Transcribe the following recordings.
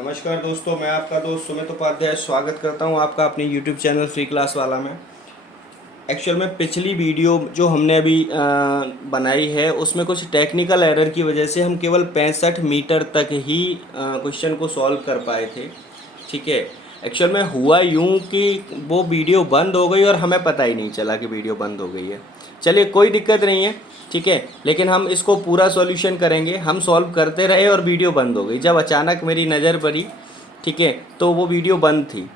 नमस्कार दोस्तों, मैं आपका दोस्त सुमित उपाध्याय स्वागत करता हूं आपका अपने YouTube चैनल फ्री क्लास वाला में। एक्चुअल में पिछली वीडियो जो हमने अभी बनाई है उसमें कुछ टेक्निकल एरर की वजह से हम केवल 65 मीटर तक ही क्वेश्चन को सॉल्व कर पाए थे। ठीक है। एक्चुअल में हुआ यूं कि वो वीडियो बंद हो गई और हमें पता ही नहीं चला कि वीडियो बंद हो गई है। चलिए, कोई दिक्कत नहीं है, ठीक है। लेकिन हम इसको पूरा सॉल्यूशन करेंगे। हम सॉल्व करते रहे और वीडियो बंद हो गई। जब अचानक मेरी नज़र पड़ी, ठीक है, तो वो वीडियो बंद थी।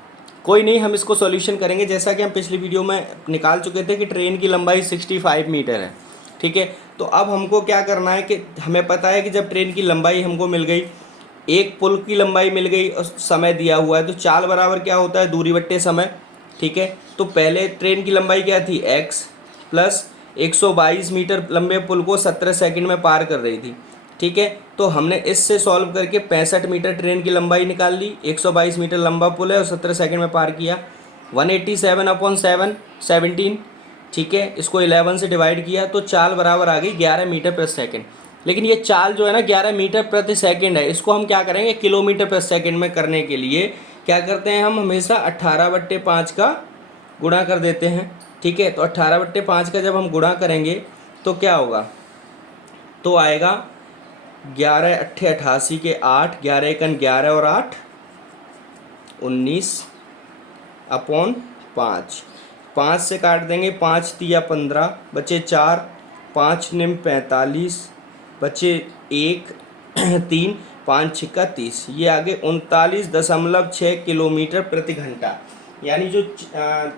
कोई नहीं, हम इसको सॉल्यूशन करेंगे। जैसा कि हम पिछली वीडियो में निकाल चुके थे कि ट्रेन की लंबाई 65 मीटर है, ठीक है। तो अब हमको क्या करना है कि हमें पता है कि जब ट्रेन की लंबाई हमको मिल गई, एक पुल की लंबाई मिल गई और समय दिया हुआ है, तो चाल बराबर क्या होता है, दूरी बट्टे समय, ठीक है। तो पहले ट्रेन की लंबाई क्या थी, x प्लस 122 मीटर लंबे पुल को 17 सेकंड में पार कर रही थी, ठीक है। तो हमने इससे सॉल्व करके 65 मीटर ट्रेन की लंबाई निकाल ली। 122 मीटर लंबा पुल है और 17 सेकंड में पार किया। 187/7 17, ठीक है। इसको 11 से डिवाइड किया तो चाल बराबर आ गई 11 मीटर प्रति सेकंड। लेकिन ये चाल जो है ना 11 मीटर प्रति सेकंड है, इसको हम क्या करेंगे, किलोमीटर प्रति सेकंड में करने के लिए क्या करते हैं, हम हमेशा 18/5 का गुणा कर देते हैं, ठीक है। तो 18/5 का जब हम गुणा करेंगे तो क्या होगा, तो आएगा 11 अट्ठे 88 के 8, 11 एकन 11 और 8 19/5। 5 से काट देंगे, 5 तिया 15, बचे 4, 5 निम 45, बचे 1 3, 5 छिक्का 30। ये आगे 39.6 किलोमीटर प्रति घंटा, यानी जो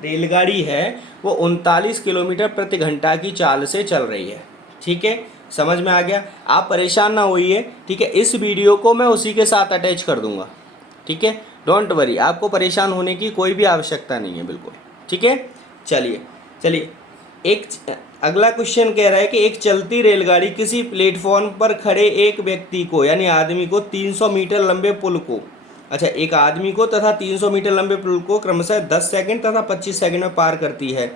रेलगाड़ी है वो 39 किलोमीटर प्रति घंटा की चाल से चल रही है, ठीक है। समझ में आ गया? आप परेशान ना होइए, ठीक है। इस वीडियो को मैं उसी के साथ अटैच कर दूंगा, ठीक है। डोंट वरी, आपको परेशान होने की कोई भी आवश्यकता नहीं है, बिल्कुल, ठीक है। चलिए चलिए, एक अगला क्वेश्चन कह रहा है कि एक चलती रेलगाड़ी किसी प्लेटफॉर्म पर खड़े एक व्यक्ति को, यानी आदमी को, 300 मीटर लंबे पुल को, अच्छा, एक आदमी को तथा 300 मीटर लंबे पुल को क्रमशः 10 सेकंड तथा 25 सेकंड में पार करती है,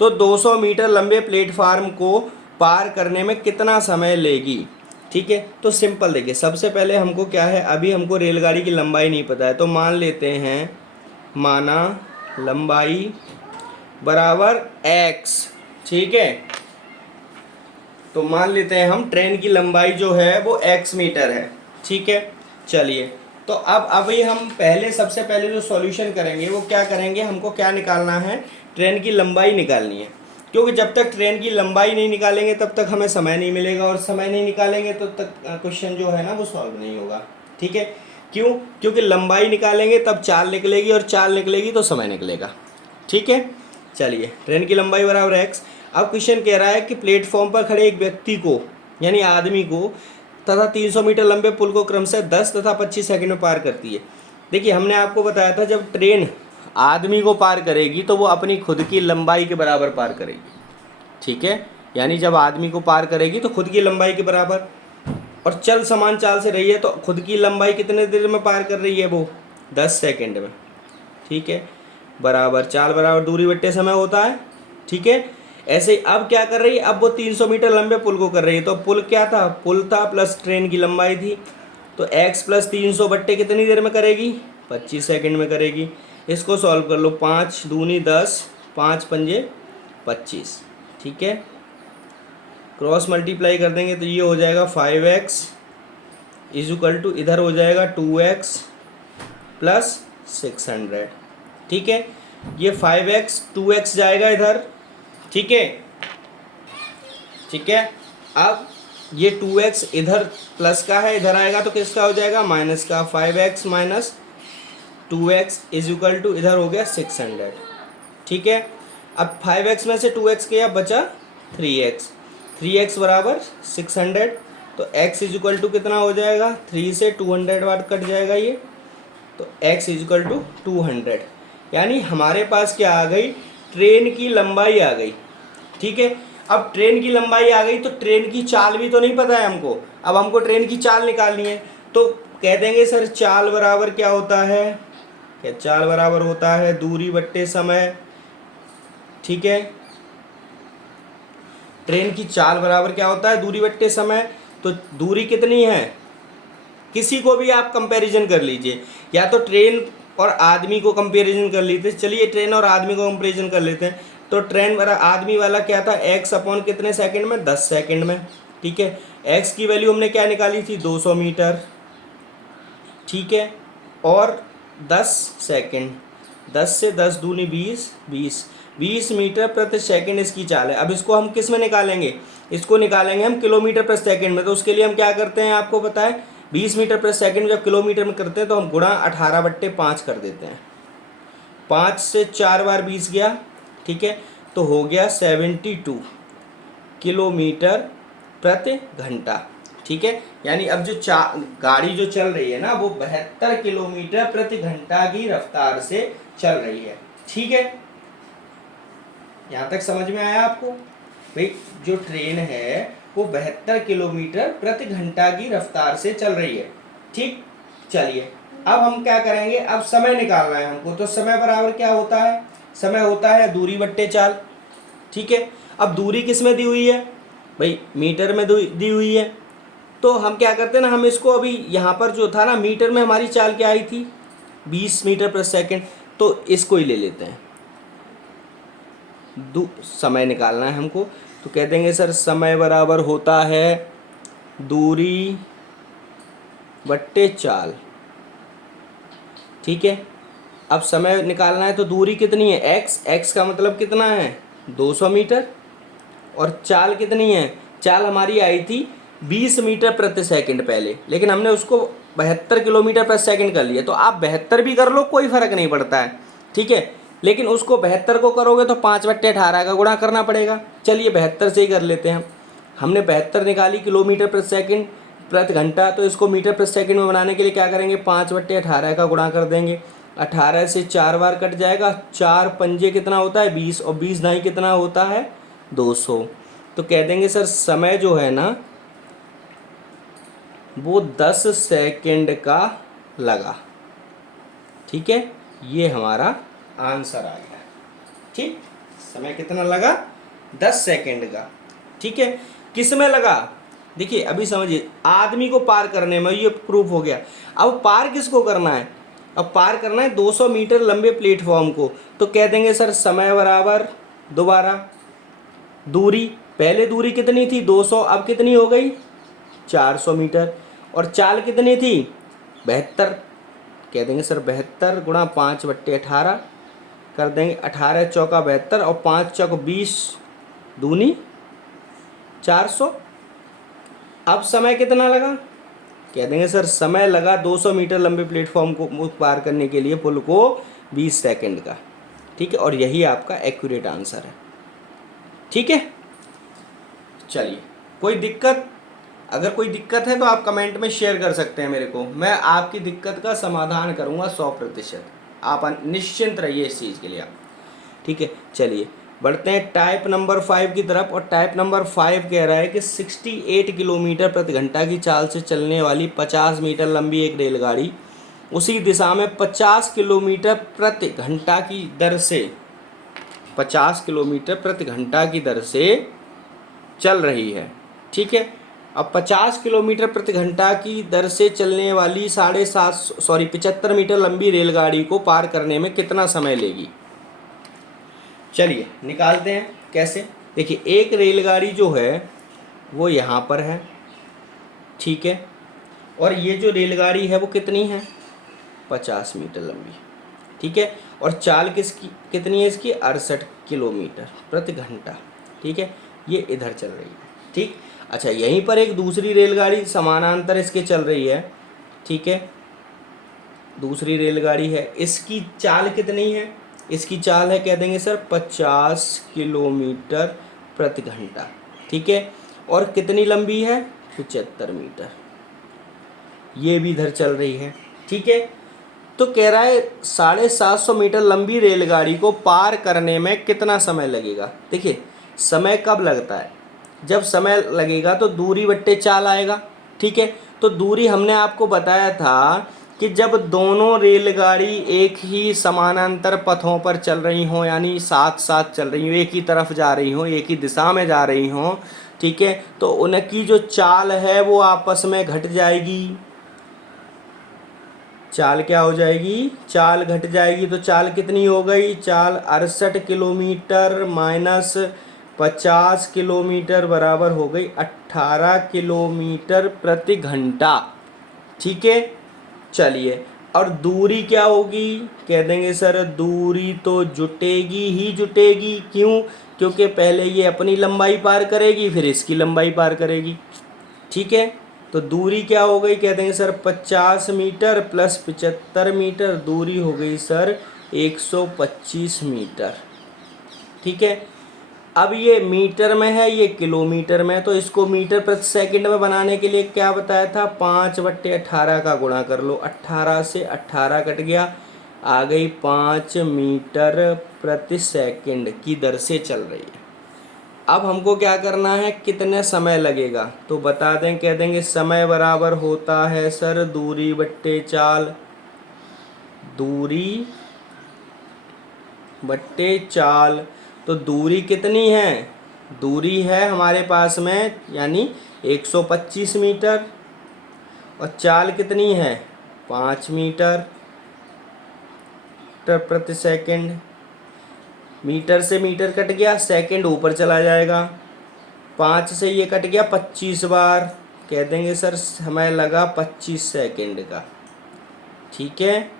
तो 200 मीटर लंबे प्लेटफार्म को पार करने में कितना समय लेगी, ठीक है। तो सिंपल देखिए, सबसे पहले हमको क्या है, अभी हमको रेलगाड़ी की लंबाई नहीं पता है, तो मान लेते हैं, माना लंबाई बराबर x, ठीक है। तो मान लेते हैं हम ट्रेन की लंबाई जो है वो x मीटर है, ठीक है। चलिए, तो अब अभी हम सबसे पहले जो सॉल्यूशन करेंगे वो क्या करेंगे, हमको क्या निकालना है, ट्रेन की लंबाई निकालनी है। क्योंकि जब तक ट्रेन की लंबाई नहीं निकालेंगे तब तक हमें समय नहीं मिलेगा, और समय नहीं निकालेंगे तो तक क्वेश्चन जो है ना वो सॉल्व नहीं होगा, ठीक है। क्यों? क्योंकि लंबाई निकालेंगे तब चाल निकलेगी, और चाल निकलेगी तो समय निकलेगा, ठीक है। चलिए, ट्रेन की लंबाई बराबर x। अब क्वेश्चन कह रहा है कि प्लेटफॉर्म पर खड़े एक व्यक्ति को, यानी आदमी को, तथा 300 मीटर लंबे पुल को क्रमशः 10 तथा 25 सेकंड में पार करती है। देखिए, हमने आपको बताया था जब ट्रेन आदमी को पार करेगी तो वो अपनी खुद की लंबाई के बराबर पार करेगी, ठीक है। यानी जब आदमी को पार करेगी तो खुद की लंबाई के बराबर, और चल समान चाल से रही है तो खुद की लंबाई कितने देर में पार कर रही है, वो 10 सेकंड में, ठीक है। बराबर चाल बराबर दूरी बट्टे समय होता है, ठीक है। ऐसे ही अब क्या कर रही है, अब वो 300 मीटर लंबे पुल को कर रही है, तो पुल क्या था, पुल था प्लस ट्रेन की लंबाई थी, तो x प्लस 300 बट्टे कितनी देर में करेगी, 25 सेकंड में करेगी। इसको सॉल्व कर लो, 5 दूनी 10, 5 पंजे 25, ठीक है। क्रॉस मल्टीप्लाई कर देंगे तो ये हो जाएगा 5x इज इक्वल टू, इधर हो जाएगा 2x प्लस 600, ठीक है। ये 5x 2x जाएगा इधर, ठीक है, ठीक है। अब ये 2x इधर प्लस का है, इधर आएगा तो किसका हो जाएगा, माइनस का। 5x minus 2x is equal to, इधर हो गया 600, ठीक है। अब 5x में से 2x गया, बचा 3x, 3x बराबर 600, तो x इज इक्वल टू कितना हो जाएगा, 3 से 200 बाद कट जाएगा ये, तो x इज इक्वल टू 200। यानी हमारे पास क्या आ गई, ट्रेन की लंबाई आ गई, ठीक है। अब ट्रेन की लंबाई आ गई तो ट्रेन की चाल भी तो नहीं पता है हमको, अब हमको ट्रेन की चाल निकालनी है। तो कह देंगे सर चाल बराबर क्या होता है, क्या चाल बराबर होता है दूरी बट्टे समय, ठीक है। ट्रेन की चाल बराबर क्या होता है, दूरी बट्टे समय। तो दूरी कितनी है, किसी को भी आप कंपैरिजन कर लीजिए, या तो ट्रेन और आदमी को कंपैरिजन कर लेते हैं। चलिए ट्रेन और आदमी को कंपैरिजन कर लेते हैं। तो ट्रेन वाला आदमी वाला क्या था, एक्स अपॉन कितने सेकंड में, 10 सेकंड में। ठीक है, एक्स की वैल्यू हमने क्या निकाली थी, 200 मीटर। ठीक है, और 10 सेकंड, 10 से 10 दूनी 20, 20 मीटर प्रति सेकंड इसकी चाल है। अब इसको हम किस में निकालेंगे, इसको निकालेंगे हम किलोमीटर प्रति सेकंड में। तो उसके लिए हम क्या करते हैं, आपको पता है 20 मीटर प्रति सेकंड जब किलोमीटर में करते हैं तो हम गुणा 18/5 कर देते हैं। 5 से 4 बार 20 गया। ठीक है, तो हो गया 72 किलोमीटर प्रति घंटा। ठीक है, यानी अब जो गाड़ी जो चल रही है ना, वो 72 किलोमीटर प्रति घंटा की रफ्तार से चल रही है। ठीक है, यहाँ तक समझ में आया आपको? भाई जो ट्रेन है वो 72 किलोमीटर प्रति घंटा की रफ्तार से चल रही है। ठीक, चलिए अब हम क्या करेंगे, अब समय निकालना है हमको। तो समय बराबर क्या होता है, समय होता है दूरी बट्टे चाल। ठीक है, अब दूरी किस में दी हुई है भाई, मीटर में दी हुई है। तो हम क्या करते हैं ना, हम इसको अभी यहाँ पर जो था ना, मीटर में हमारी चाल क्या आई थी, 20 मीटर प्रति सेकंड, तो इसको ही ले लेते हैं। समय निकालना है हमको, तो कह देंगे सर समय बराबर होता है दूरी बट्टे चाल। ठीक है, अब समय निकालना है तो दूरी कितनी है, x का मतलब कितना है 200 मीटर, और चाल कितनी है, चाल हमारी आई थी 20 मीटर प्रति सेकंड पहले, लेकिन हमने उसको 72 किलोमीटर प्रति सेकंड कर लिया। तो आप 72 भी कर लो, कोई फ़र्क नहीं पड़ता है। ठीक है, लेकिन उसको 72 को करोगे तो 5/18 का गुणा करना पड़ेगा। चलिए 72 से ही कर लेते हैं। हमने 72 निकाली किलोमीटर प्रति सेकंड प्रति घंटा, तो इसको मीटर प्रति सेकंड में बनाने के लिए क्या करेंगे, 5/18 का गुणा कर देंगे। 18 से 4 बार कट जाएगा, 4 पंजे कितना होता है 20, और 20 दाई कितना होता है 200। तो कह देंगे सर समय जो है ना वो 10 सेकंड का लगा। ठीक है, ये हमारा आंसर आ गया। ठीक, समय कितना लगा, 10 सेकंड का। ठीक है, किस में लगा, देखिए अभी समझिए, आदमी को पार करने में ये प्रूफ हो गया। अब पार किसको करना है, अब पार करना है 200 मीटर लंबे प्लेटफॉर्म को। तो कह देंगे सर समय बराबर, दोबारा दूरी, पहले दूरी कितनी थी 200, अब कितनी हो गई 400 मीटर, और चाल कितनी थी 72। कह देंगे सर 72 गुणा 5/18 कर देंगे, 18 चौका 72 और 5 चौक 20 दूनी 400। अब समय कितना लगा, कह देंगे सर समय लगा 200 मीटर लंबे प्लेटफॉर्म को पार करने के लिए पुल को 20 सेकंड का। ठीक है, और यही आपका एक्यूरेट आंसर है। ठीक है, चलिए कोई दिक्कत, अगर कोई दिक्कत है तो आप कमेंट में शेयर कर सकते हैं मेरे को, मैं आपकी दिक्कत का समाधान करूंगा 100%। आप निश्चिंत रहिए इस चीज़ के लिए आप। ठीक है, चलिए बढ़ते हैं टाइप नंबर 5 की तरफ। और टाइप नंबर 5 कह रहा है कि 68 किलोमीटर प्रति घंटा की चाल से चलने वाली 50 मीटर लंबी एक रेलगाड़ी उसी दिशा में 50 किलोमीटर प्रति घंटा की दर से 50 किलोमीटर प्रति घंटा की दर से चल रही है। ठीक है, अब 50 किलोमीटर प्रति घंटा की दर से चलने वाली 75 मीटर लंबी रेलगाड़ी को पार करने में कितना समय लेगी। चलिए निकालते हैं कैसे। देखिए एक रेलगाड़ी जो है वो यहाँ पर है। ठीक है, और ये जो रेलगाड़ी है वो कितनी है 50 मीटर लंबी। ठीक है, और चाल कितनी है इसकी 68 किलोमीटर प्रति घंटा। ठीक है, ये इधर चल रही है। ठीक, अच्छा यहीं पर एक दूसरी रेलगाड़ी समानांतर इसके चल रही है। ठीक है, दूसरी रेलगाड़ी है, इसकी चाल कितनी है, इसकी चाल है कह देंगे सर 50 किलोमीटर प्रति घंटा। ठीक है, और कितनी लंबी है 75 मीटर, ये भी इधर चल रही है। ठीक है, तो कह रहा है 750 मीटर लंबी रेलगाड़ी को पार करने में कितना समय लगेगा। देखिए समय कब लगता है, जब समय लगेगा तो दूरी बट्टे चाल आएगा। ठीक है, तो दूरी हमने आपको बताया था कि जब दोनों रेलगाड़ी एक ही समानांतर पथों पर चल रही हों, यानी साथ साथ चल रही हों, एक ही तरफ जा रही हों, एक ही दिशा में जा रही हों। ठीक है, तो उनकी जो चाल है वो आपस में घट जाएगी। चाल क्या हो जाएगी, चाल घट जाएगी। तो चाल कितनी हो गई, चाल 68 किलोमीटर माइनस 50 किलोमीटर बराबर हो गई 18 किलोमीटर प्रति घंटा। ठीक है, चलिए। और दूरी क्या होगी, कह देंगे सर दूरी तो जुटेगी ही जुटेगी। क्यों, क्योंकि पहले ये अपनी लंबाई पार करेगी फिर इसकी लंबाई पार करेगी। ठीक है, तो दूरी क्या हो गई, कह देंगे सर 50 मीटर प्लस 75 मीटर, दूरी हो गई सर 125 मीटर। ठीक है, अब ये मीटर में है, ये किलोमीटर में, तो इसको मीटर प्रति सेकंड में बनाने के लिए क्या बताया था, 5/18 का गुणा कर लो। 18 से 18 कट गया, आ गई 5 मीटर प्रति सेकंड की दर से चल रही है। अब हमको क्या करना है, कितने समय लगेगा, तो बता दें, कह देंगे समय बराबर होता है सर दूरी बट्टे चाल। दूरी बट्टे चाल, तो दूरी कितनी है, दूरी है हमारे पास में यानी 125 मीटर, और चाल कितनी है 5 मीटर प्रति सेकंड। मीटर से मीटर कट गया, सेकंड ऊपर चला जाएगा, 5 से ये कट गया 25 बार, कह देंगे सर समय लगा 25 सेकंड का। ठीक है,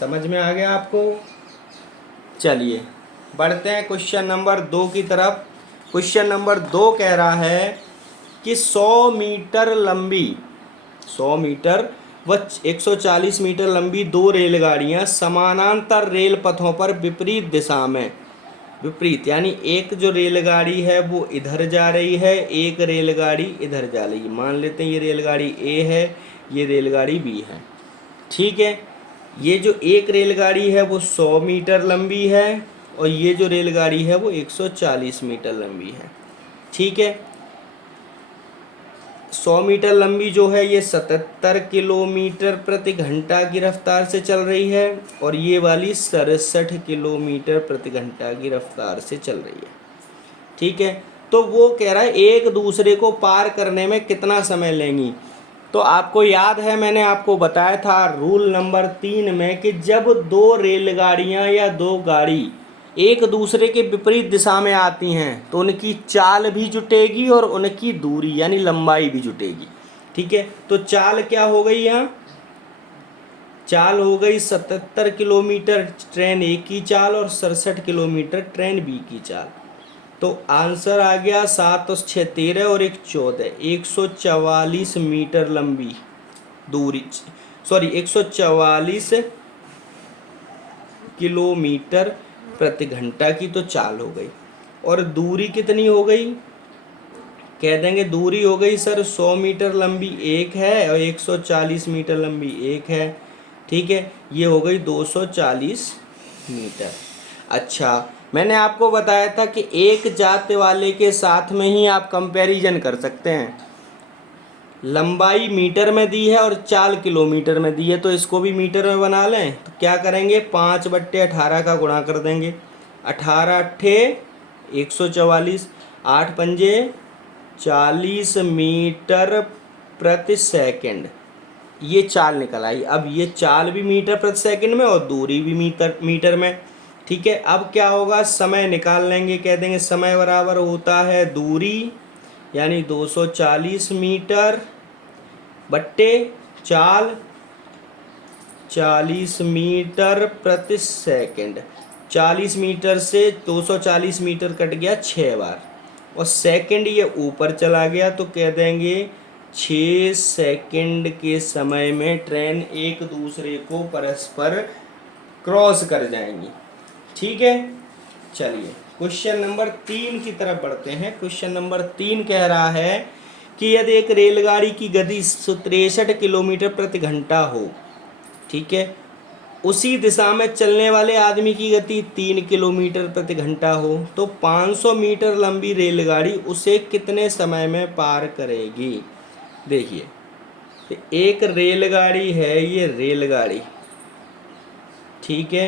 समझ में आ गया आपको। चलिए बढ़ते हैं क्वेश्चन नंबर 2 की तरफ। क्वेश्चन नंबर 2 कह रहा है कि 100 मीटर लंबी 100 मीटर व 140 मीटर लंबी दो रेलगाड़ियां समानांतर रेल पथों पर विपरीत दिशा में, विपरीत यानी एक जो रेलगाड़ी है वो इधर जा रही है, एक रेलगाड़ी इधर जा रही है। मान लेते हैं ये रेलगाड़ी ए है, ये रेलगाड़ी बी है। ठीक है, ये जो एक रेलगाड़ी है वो 100 मीटर लंबी है और ये जो रेलगाड़ी है वो 140 मीटर लंबी है। ठीक है, 100 मीटर लंबी जो है ये 77 किलोमीटर प्रति घंटा की रफ्तार से चल रही है और ये वाली 67 किलोमीटर प्रति घंटा की रफ्तार से चल रही है। ठीक है, तो वो कह रहा है एक दूसरे को पार करने में कितना समय लेंगी। तो आपको याद है मैंने आपको बताया था रूल नंबर 3 में कि जब दो रेलगाड़ियां या दो गाड़ी एक दूसरे के विपरीत दिशा में आती हैं तो उनकी चाल भी जुटेगी और उनकी दूरी यानी लंबाई भी जुटेगी। ठीक है, तो चाल क्या हो गई, यहाँ चाल हो गई 77 किलोमीटर ट्रेन ए की चाल और 67 किलोमीटर ट्रेन बी की चाल। तो आंसर आ गया 7 और 6 13 और 1 14, 144 मीटर लंबी दूरी, सॉरी 144 किलोमीटर प्रति घंटा की तो चाल हो गई। और दूरी कितनी हो गई, कह देंगे दूरी हो गई सर 100 मीटर लंबी एक है और 140 मीटर लंबी एक है। ठीक है, ये हो गई 240 मीटर। अच्छा, मैंने आपको बताया था कि एक जात वाले के साथ में ही आप कंपैरिजन कर सकते हैं। लंबाई मीटर में दी है और चाल किलोमीटर में दी है, तो इसको भी मीटर में बना लें। तो क्या करेंगे, 5/18 का गुणा कर देंगे। 18 अट्ठे 144, 8 पंजे 40 मीटर प्रति सेकंड, ये चाल निकल आई। अब ये चाल भी मीटर प्रति सेकंड में और दूरी भी मीटर में। ठीक है, अब क्या होगा, समय निकाल लेंगे। कह देंगे समय बराबर होता है दूरी यानी 240 मीटर बट्टे चाल 40 मीटर प्रति सेकंड। 40 मीटर से 240 मीटर कट गया 6 बार और सेकंड ये ऊपर चला गया, तो कह देंगे 6 सेकंड के समय में ट्रेन एक दूसरे को परस्पर क्रॉस कर जाएंगी। ठीक है, चलिए क्वेश्चन नंबर 3 की तरफ बढ़ते हैं। क्वेश्चन नंबर 3 कह रहा है कि यदि एक रेलगाड़ी की गति 163 किलोमीटर प्रति घंटा हो, ठीक है, उसी दिशा में चलने वाले आदमी की गति 3 किलोमीटर प्रति घंटा हो, तो 500 मीटर लंबी रेलगाड़ी उसे कितने समय में पार करेगी। देखिए, एक रेलगाड़ी है, ये रेलगाड़ी, ठीक है,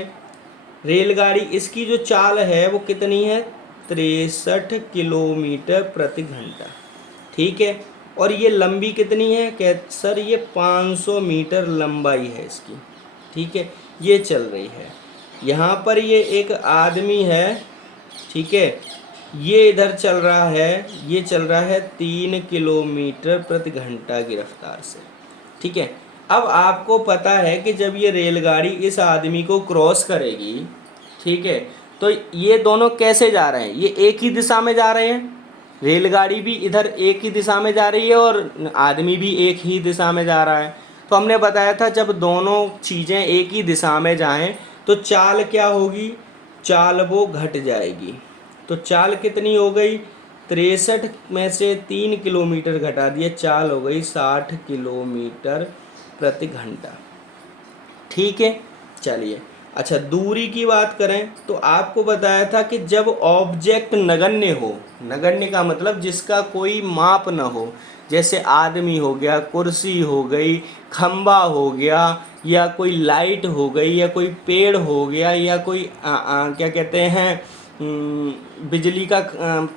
रेलगाड़ी इसकी जो चाल है वो कितनी है 63 किलोमीटर प्रति घंटा। ठीक है, और ये लंबी कितनी है, कह सर ये 500 मीटर लंबाई है इसकी, ठीक है, ये चल रही है। यहाँ पर ये एक आदमी है, ठीक है, ये इधर चल रहा है, ये चल रहा है 3 किलोमीटर प्रति घंटा की रफ्तार से, ठीक है। अब आपको पता है कि जब ये रेलगाड़ी इस आदमी को क्रॉस करेगी, ठीक है, तो ये दोनों कैसे जा रहे हैं, ये एक ही दिशा में जा रहे हैं, रेलगाड़ी भी इधर एक ही दिशा में जा रही है और आदमी भी एक ही दिशा में जा रहा है। तो हमने बताया था जब दोनों चीज़ें एक ही दिशा में जाएं तो चाल क्या होगी, चाल वो घट जाएगी। तो चाल कितनी हो गई, 63 में से 3 किलोमीटर घटा दिए, चाल हो गई 60 किलोमीटर प्रति घंटा, ठीक है। चलिए अच्छा, दूरी की बात करें तो आपको बताया था कि जब ऑब्जेक्ट नगण्य हो, नगण्य का मतलब जिसका कोई माप न हो, जैसे आदमी हो गया, कुर्सी हो गई, खंबा हो गया, या कोई लाइट हो गई, या कोई पेड़ हो गया, या कोई क्या कहते हैं बिजली का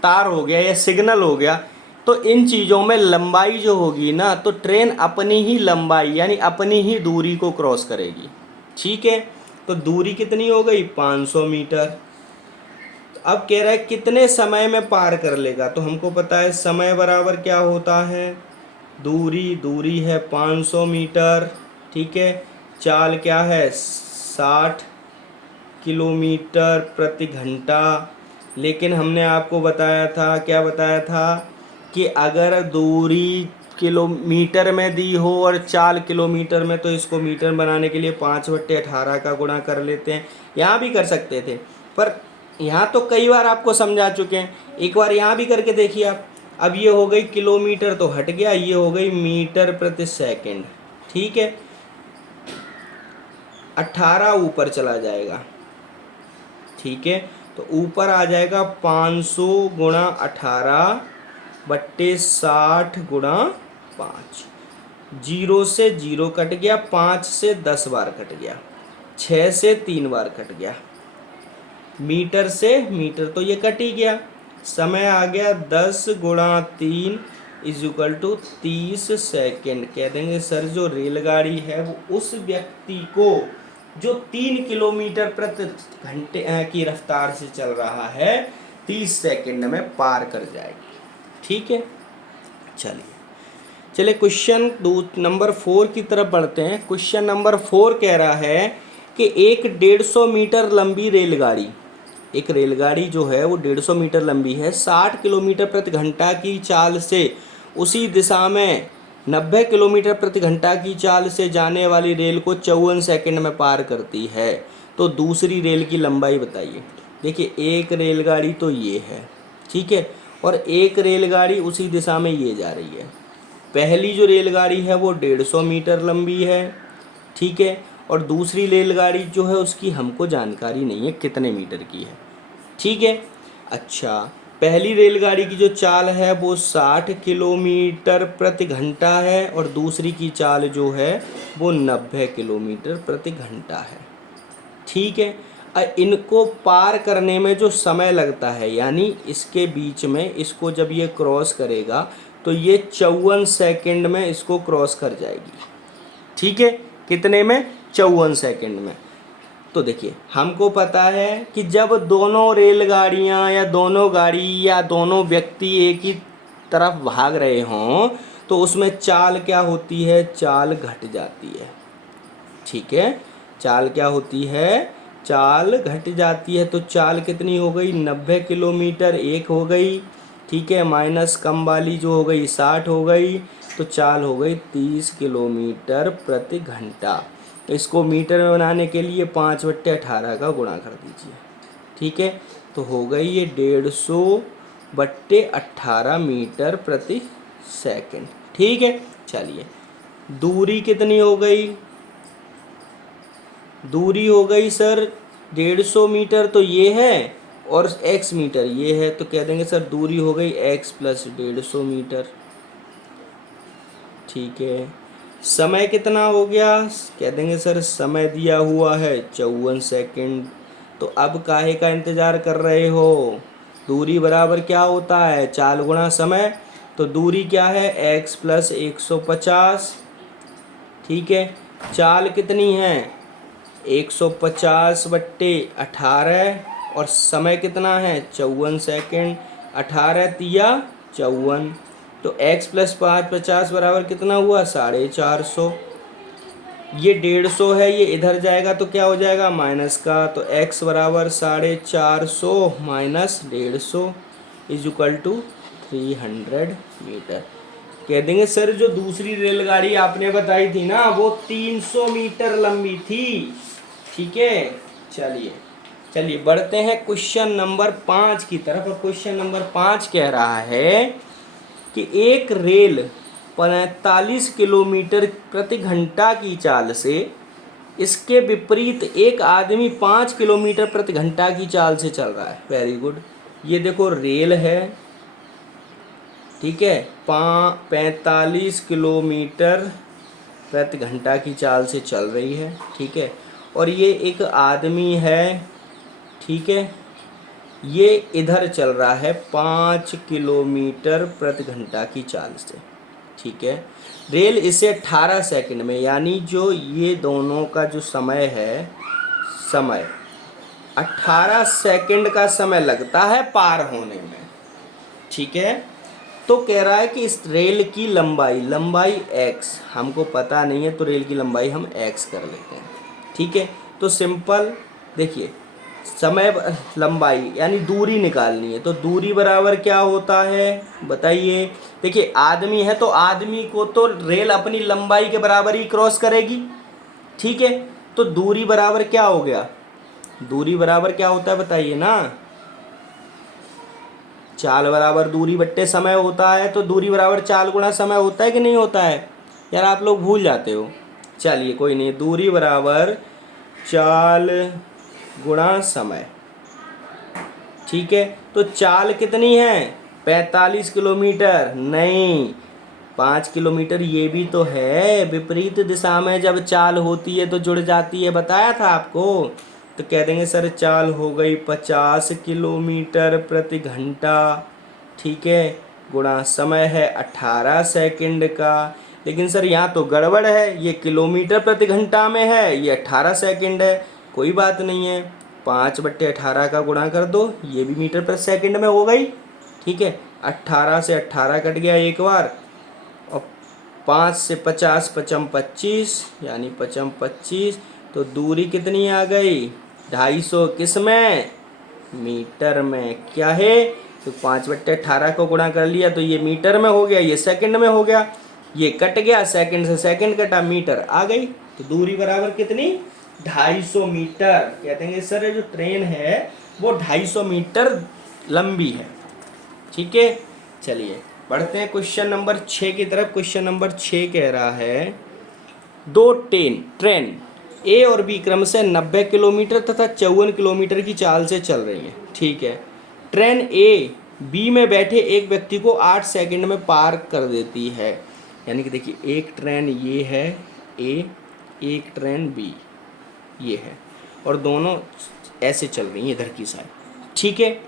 तार हो गया, या सिग्नल हो गया, तो इन चीज़ों में लंबाई जो होगी ना, तो ट्रेन अपनी ही लंबाई यानी अपनी ही दूरी को क्रॉस करेगी, ठीक है। तो दूरी कितनी हो गई, 500 मीटर। अब कह रहा है कितने समय में पार कर लेगा, तो हमको पता है समय बराबर क्या होता है, दूरी है 500 मीटर, ठीक है, चाल क्या है 60 किलोमीटर प्रति घंटा। लेकिन हमने आपको बताया था, क्या बताया था, कि अगर दूरी किलोमीटर में दी हो और चाल किलोमीटर में, तो इसको मीटर बनाने के लिए 5/18 का गुणा कर लेते हैं। यहाँ भी कर सकते थे, पर यहाँ तो कई बार आपको समझा चुके हैं, एक बार यहाँ भी करके देखिए आप। अब ये हो गई किलोमीटर तो हट गया, ये हो गई मीटर प्रति सेकंड, ठीक है, 18 ऊपर चला जाएगा, ठीक है, तो ऊपर आ जाएगा 500 गुणा 18 बट्टे 60 गुणा 5। 0 से 0 कट गया, 5 से 10 बार कट गया, 6 से 3 बार कट गया, मीटर से मीटर तो ये कट ही गया। समय आ गया 10 गुणा 3 इक्वल टू 30 सेकेंड। कह देंगे सर जो रेलगाड़ी है वो उस व्यक्ति को जो 3 किलोमीटर प्रति घंटे की रफ्तार से चल रहा है 30 सेकेंड में पार कर जाएगी, ठीक है। चलिए क्वेश्चन नंबर 4 की तरफ बढ़ते हैं। क्वेश्चन नंबर 4 कह रहा है कि एक 150 मीटर लंबी रेलगाड़ी, एक रेलगाड़ी जो है वो 150 मीटर लंबी है, 60 किलोमीटर प्रति घंटा की चाल से उसी दिशा में 90 किलोमीटर प्रति घंटा की चाल से जाने वाली रेल को 54 सेकंड में पार करती है, तो दूसरी रेल की लंबाई बताइए। देखिए एक रेलगाड़ी तो ये है, ठीक है, और एक रेलगाड़ी उसी दिशा में ये जा रही है। पहली जो रेलगाड़ी है वो 150 मीटर लंबी है, ठीक है, और दूसरी रेलगाड़ी जो है उसकी हमको जानकारी नहीं है कितने मीटर की है, ठीक है। अच्छा, पहली रेलगाड़ी की जो चाल है वो 60 किलोमीटर प्रति घंटा है और दूसरी की चाल जो है वो 90 किलोमीटर प्रति घंटा है, ठीक है। इनको पार करने में जो समय लगता है, यानी इसके बीच में इसको जब ये क्रॉस करेगा तो ये 54 सेकंड में इसको क्रॉस कर जाएगी, ठीक है। कितने में, 54 सेकंड में। तो देखिए हमको पता है कि जब दोनों रेलगाड़ियां या दोनों गाड़ी या दोनों व्यक्ति एक ही तरफ भाग रहे हों तो उसमें चाल क्या होती है, चाल घट जाती है, ठीक है। चाल क्या होती है, चाल घट जाती है। तो चाल कितनी हो गई, 90 किलोमीटर एक हो गई, ठीक है, माइनस कम वाली जो हो गई 60 हो गई, तो चाल हो गई 30 किलोमीटर प्रति घंटा। इसको मीटर में बनाने के लिए 5/18 का गुणा कर दीजिए, ठीक है, तो हो गई ये 150/18 मीटर प्रति सेकंड, ठीक है। चलिए दूरी कितनी हो गई, दूरी हो गई सर 150 मीटर तो ये है और x मीटर ये है, तो कह देंगे सर दूरी हो गई x + 150 मीटर, ठीक है। समय कितना हो गया, कह देंगे सर समय दिया हुआ है 54 सेकंड। तो अब काहे का इंतज़ार कर रहे हो, दूरी बराबर क्या होता है, चाल गुणा समय। तो दूरी क्या है x प्लस 150, ठीक है। चाल कितनी है 150/18 और समय कितना है 54 सेकेंड, 18 तिया 54, तो x प्लस 550 बराबर कितना हुआ 450। ये 150 है, ये इधर जाएगा तो क्या हो जाएगा माइनस का, तो x बराबर 450 minus 150 is equal to 300 metre. कह देंगे सर जो दूसरी रेलगाड़ी आपने बताई थी ना वो 300 मीटर लंबी थी, ठीक है। चलिए बढ़ते हैं क्वेश्चन नंबर 5 की तरफ। और क्वेश्चन नंबर 5 कह रहा है कि एक रेल 45 किलोमीटर प्रति घंटा की चाल से, इसके विपरीत एक आदमी 5 किलोमीटर प्रति घंटा की चाल से चल रहा है। Very good. ये देखो रेल है, ठीक है, 45 किलोमीटर प्रति घंटा की चाल से चल रही है, ठीक है। और ये एक आदमी है, ठीक है, ये इधर चल रहा है 5 किलोमीटर प्रति घंटा की चाल से, ठीक है। रेल इसे 18 सेकंड में, यानी जो ये दोनों का जो समय है, समय 18 सेकंड का समय लगता है पार होने में, ठीक है। तो कह रहा है कि इस रेल की लंबाई x हमको पता नहीं है, तो रेल की लंबाई हम x कर लेते हैं, ठीक है। तो सिंपल देखिए, समय लंबाई यानी दूरी निकालनी है, तो दूरी बराबर क्या होता है बताइए। देखिए आदमी है तो आदमी को तो रेल अपनी लंबाई के बराबर ही क्रॉस करेगी, ठीक है। तो दूरी बराबर क्या हो गया, दूरी बराबर क्या होता है बताइए ना, चाल बराबर दूरी बट्टे समय होता है। तो दूरी बराबर चाल गुणा समय होता है कि नहीं होता है यार, आप लोग भूल जाते हो। चलिए कोई नहीं, दूरी बराबर चाल गुणा समय, ठीक है। तो चाल कितनी है 45 किलोमीटर, नहीं 5 किलोमीटर, ये भी तो है। विपरीत दिशा में जब चाल होती है तो जुड़ जाती है, बताया था आपको। तो कह देंगे सर चाल हो गई 50 किलोमीटर प्रति घंटा, ठीक है, गुणा समय है 18 सेकंड का। लेकिन सर यहाँ तो गड़बड़ है, ये किलोमीटर प्रति घंटा में है, ये 18 सेकंड है। कोई बात नहीं है, 5/18 का गुणा कर दो, ये भी मीटर प्रति सेकंड में हो गई, ठीक है। 18 से 18 कट गया एक बार, और 5 से 50 पचम 25, यानी पचम 25। तो दूरी कितनी आ गई 250, किस में मीटर में, क्या है तो 5/18 को गुणा कर लिया तो ये मीटर में हो गया, ये सेकंड में हो गया, ये कट गया, सेकंड से सेकंड कटा, मीटर आ गई। तो दूरी बराबर कितनी 250 मीटर। कहते हैं सर ये जो ट्रेन है वो 250 मीटर लंबी है, ठीक है। चलिए बढ़ते हैं क्वेश्चन नंबर 6 की तरफ। क्वेश्चन नंबर 6 कह रहा है दो ट्रेन ए और बी क्रम से 90 किलोमीटर तथा 54 किलोमीटर की चाल से चल रही हैं, ठीक है। ट्रेन ए बी में बैठे एक व्यक्ति को 8 सेकंड में पार कर देती है। यानी कि देखिए एक ट्रेन ये है ए, एक ट्रेन बी ये है, और दोनों ऐसे चल रही हैं इधर की साइड, ठीक है।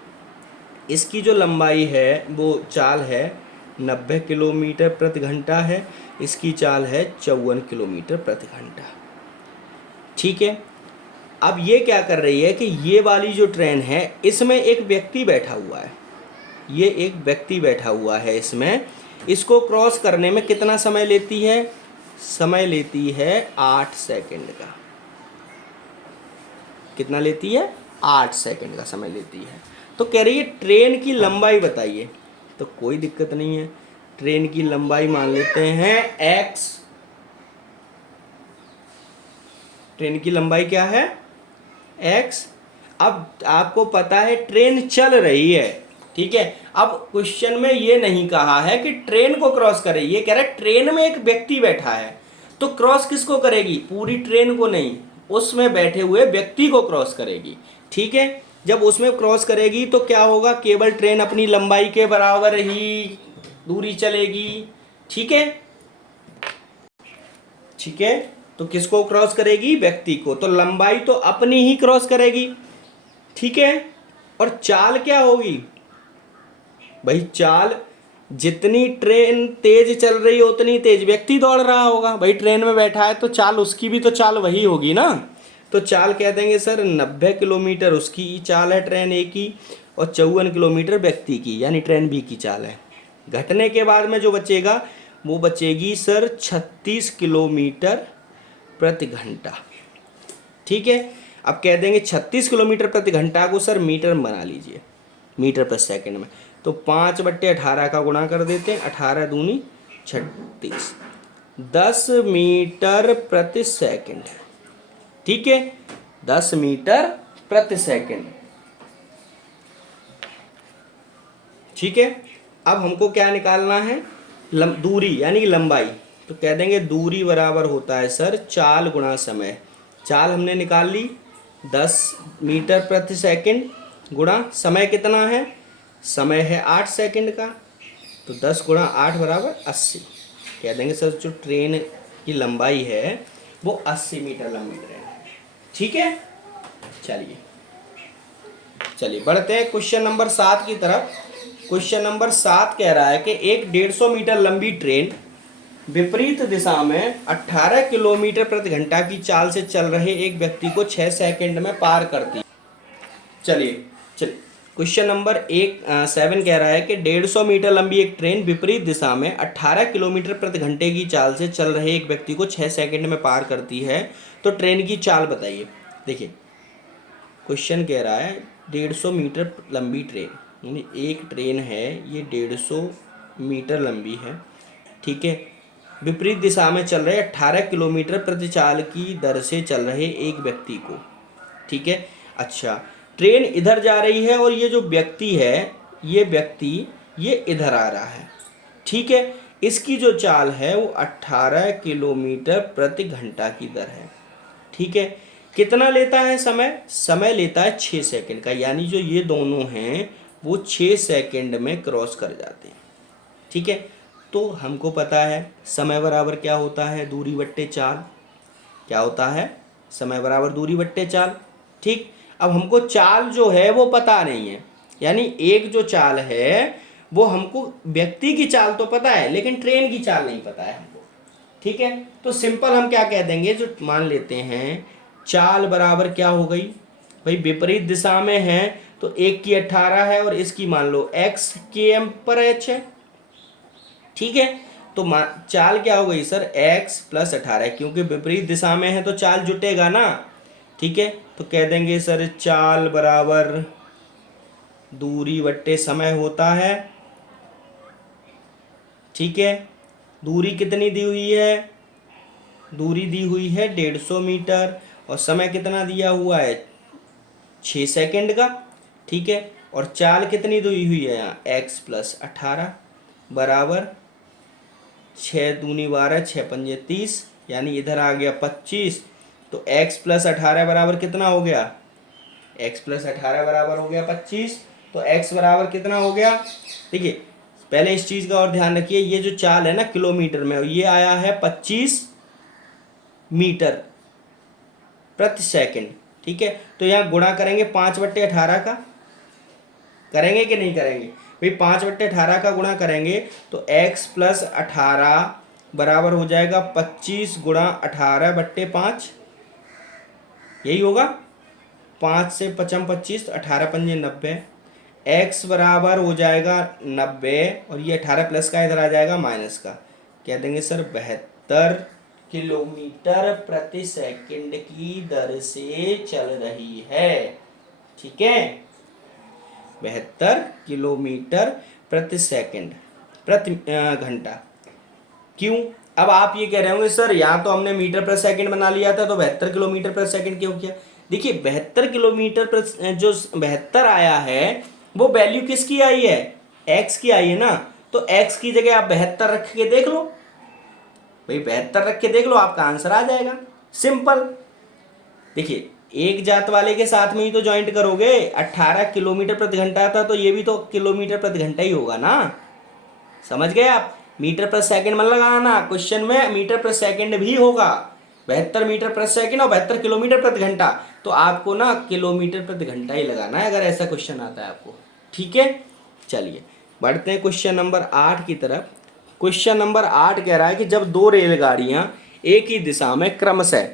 इसकी जो लंबाई है वो चाल है 90 किलोमीटर प्रति घंटा है, इसकी चाल है 54 किलोमीटर प्रति घंटा, ठीक है। अब ये क्या कर रही है कि ये वाली जो ट्रेन है इसमें एक व्यक्ति बैठा हुआ है, ये एक व्यक्ति बैठा हुआ है इसमें, इसको क्रॉस करने में कितना समय लेती है, समय लेती है 8 सेकंड का। कितना लेती है 8 सेकंड का समय लेती है। तो कह रही है ट्रेन की लंबाई बताइए, तो कोई दिक्कत नहीं है, ट्रेन की लंबाई मान लेते हैं x। ट्रेन की लंबाई क्या है x। अब आपको पता है ट्रेन चल रही है, ठीक है। अब क्वेश्चन में ये नहीं कहा है कि ट्रेन को क्रॉस करे, ये कह रहा है ट्रेन में एक व्यक्ति बैठा है, तो क्रॉस किसको करेगी, पूरी ट्रेन को नहीं, उसमें बैठे हुए व्यक्ति को क्रॉस करेगी, ठीक है। जब उसमें क्रॉस करेगी तो क्या होगा, केवल ट्रेन अपनी लंबाई के बराबर ही दूरी चलेगी, ठीक है, ठीक है। तो किसको क्रॉस करेगी, व्यक्ति को, तो लंबाई तो अपनी ही क्रॉस करेगी, ठीक है। और चाल क्या होगी भाई, चाल जितनी ट्रेन तेज चल रही है उतनी तेज व्यक्ति दौड़ रहा होगा। भाई ट्रेन में बैठा है तो चाल उसकी भी तो चाल वही होगी ना। तो चाल कह देंगे सर 90 किलोमीटर उसकी चाल है ट्रेन ए की, और 54 किलोमीटर व्यक्ति की यानी ट्रेन बी की चाल है। घटने के बाद में जो बचेगा वो बचेगी सर 36 किलोमीटर प्रति घंटा। ठीक है, अब कह देंगे 36 किलोमीटर प्रति घंटा को सर मीटर में बना लीजिए, मीटर प्रति सेकंड में। तो 5/18 का गुणा कर देते हैं, 18 दूनी 36, 10 मीटर प्रति सेकंड। ठीक है, 10 मीटर प्रति सेकंड। ठीक है, अब हमको क्या निकालना है, दूरी यानी लंबाई। तो कह देंगे दूरी बराबर होता है सर चाल गुणा समय। चाल हमने निकाल ली 10 मीटर प्रति सेकंड, गुणा समय कितना है, समय है 8 सेकंड का, तो 10 गुणा 8 बराबर 80। कह देंगे सर जो ट्रेन की लंबाई है वो 80 मीटर लंबी ट्रेन है। ठीक है, चलिए बढ़ते हैं क्वेश्चन नंबर 7 की तरफ। क्वेश्चन नंबर 7 कह रहा है कि एक 150 मीटर लंबी ट्रेन विपरीत दिशा में 18 किलोमीटर प्रति घंटा की चाल से चल रहे एक व्यक्ति को 6 सेकंड में पार करती है। चलिए क्वेश्चन नंबर 7 कह रहा है कि 150 मीटर लंबी एक ट्रेन विपरीत दिशा में 18 किलोमीटर प्रति घंटे की चाल से चल रहे एक व्यक्ति को 6 सेकंड में पार करती है, तो ट्रेन की चाल बताइए। देखिए क्वेश्चन कह रहा है 150 मीटर लंबी ट्रेन, यानी एक ट्रेन है ये 150 मीटर लंबी है। ठीक है, विपरीत दिशा में चल रहे 18 किलोमीटर प्रति चाल की दर से चल रहे एक व्यक्ति को। ठीक है, अच्छा ट्रेन इधर जा रही है और ये जो व्यक्ति है ये इधर आ रहा है। ठीक है, इसकी जो चाल है वो 18 किलोमीटर प्रति घंटा की दर है। ठीक है, कितना लेता है समय लेता है 6 सेकंड का, यानी जो ये दोनों हैं वो 6 सेकंड में क्रॉस कर जाते हैं। ठीक है, तो हमको पता है समय बराबर क्या होता है, दूरी बट्टे चाल। क्या होता है, समय बराबर दूरी बट्टे चाल। ठीक, अब हमको चाल जो है वो पता नहीं है, यानी एक जो चाल है वो हमको व्यक्ति की चाल तो पता है लेकिन ट्रेन की चाल नहीं पता है हमको। ठीक है, तो सिंपल हम क्या कह देंगे, जो मान लेते हैं चाल बराबर क्या हो गई, भाई विपरीत दिशा में है तो एक की 18 है और इसकी मान लो x km पर h है। ठीक है, तो चाल क्या हो गई सर x + 18, क्योंकि विपरीत दिशा में है तो चाल जुटेगा ना। ठीक है, तो कह देंगे सर चाल बराबर दूरी बट्टे समय होता है। ठीक है, दूरी कितनी दी हुई है, दूरी दी हुई है 150 मीटर और समय कितना दिया हुआ है 6 सेकंड का। ठीक है, और चाल कितनी दी हुई है यहाँ x + 18 बराबर 6 दूनी 12, 6 पंजे 30, यानी इधर आ गया 25। तो x + 18 बराबर कितना हो गया, x + 18 बराबर हो गया 25। तो x बराबर कितना हो गया, देखिए पहले इस चीज़ का और ध्यान रखिए, ये जो चाल है ना किलोमीटर में, ये आया है 25 मीटर प्रति सेकंड। ठीक है, तो यहाँ गुणा करेंगे 5/18 का, करेंगे कि नहीं करेंगे भाई, 5/18 का गुणा करेंगे तो x + 18 बराबर हो जाएगा 25 गुणा 18/5, यही होगा। 5 से 5 25, 18 पंजे 90, x बराबर हो जाएगा 90 और ये 18 प्लस का इधर आ जाएगा माइनस का। कह देंगे सर 72 किलोमीटर प्रति सेकंड की दर से चल रही है। ठीक है, 72 किलोमीटर प्रति सेकंड प्रति घंटा। क्यों, अब आप ये कह रहे होंगे सर यहाँ तो हमने मीटर प्रति सेकंड बना लिया था तो 72 किलोमीटर प्रति सेकंड क्यों किया। देखिए 72 किलोमीटर प्रति जो 72 आया है वो वैल्यू किसकी आई है, x की आई है ना। तो x की जगह आप 72 रख के देख लो, भाई 72 रख के देख लो, आपका आंसर आ जाएगा। सिंपल, देखिए एक जात वाले के साथ में ही तो ज्वाइंट करोगे। 18 किलोमीटर प्रति घंटा था तो ये भी तो किलोमीटर प्रति घंटा ही होगा ना, समझ गए आप। मीटर प्रति सेकंड मत लगाना, क्वेश्चन में मीटर प्रति सेकंड भी होगा। 72 मीटर प्रति सेकंड और 72 किलोमीटर प्रति घंटा, तो आपको ना किलोमीटर प्रति घंटा ही लगाना है अगर ऐसा क्वेश्चन आता है आपको। ठीक है, चलिए बढ़ते हैं क्वेश्चन नंबर 8 की तरफ। क्वेश्चन नंबर 8 कह रहा है कि जब दो रेलगाड़ियां एक ही दिशा में क्रमशः,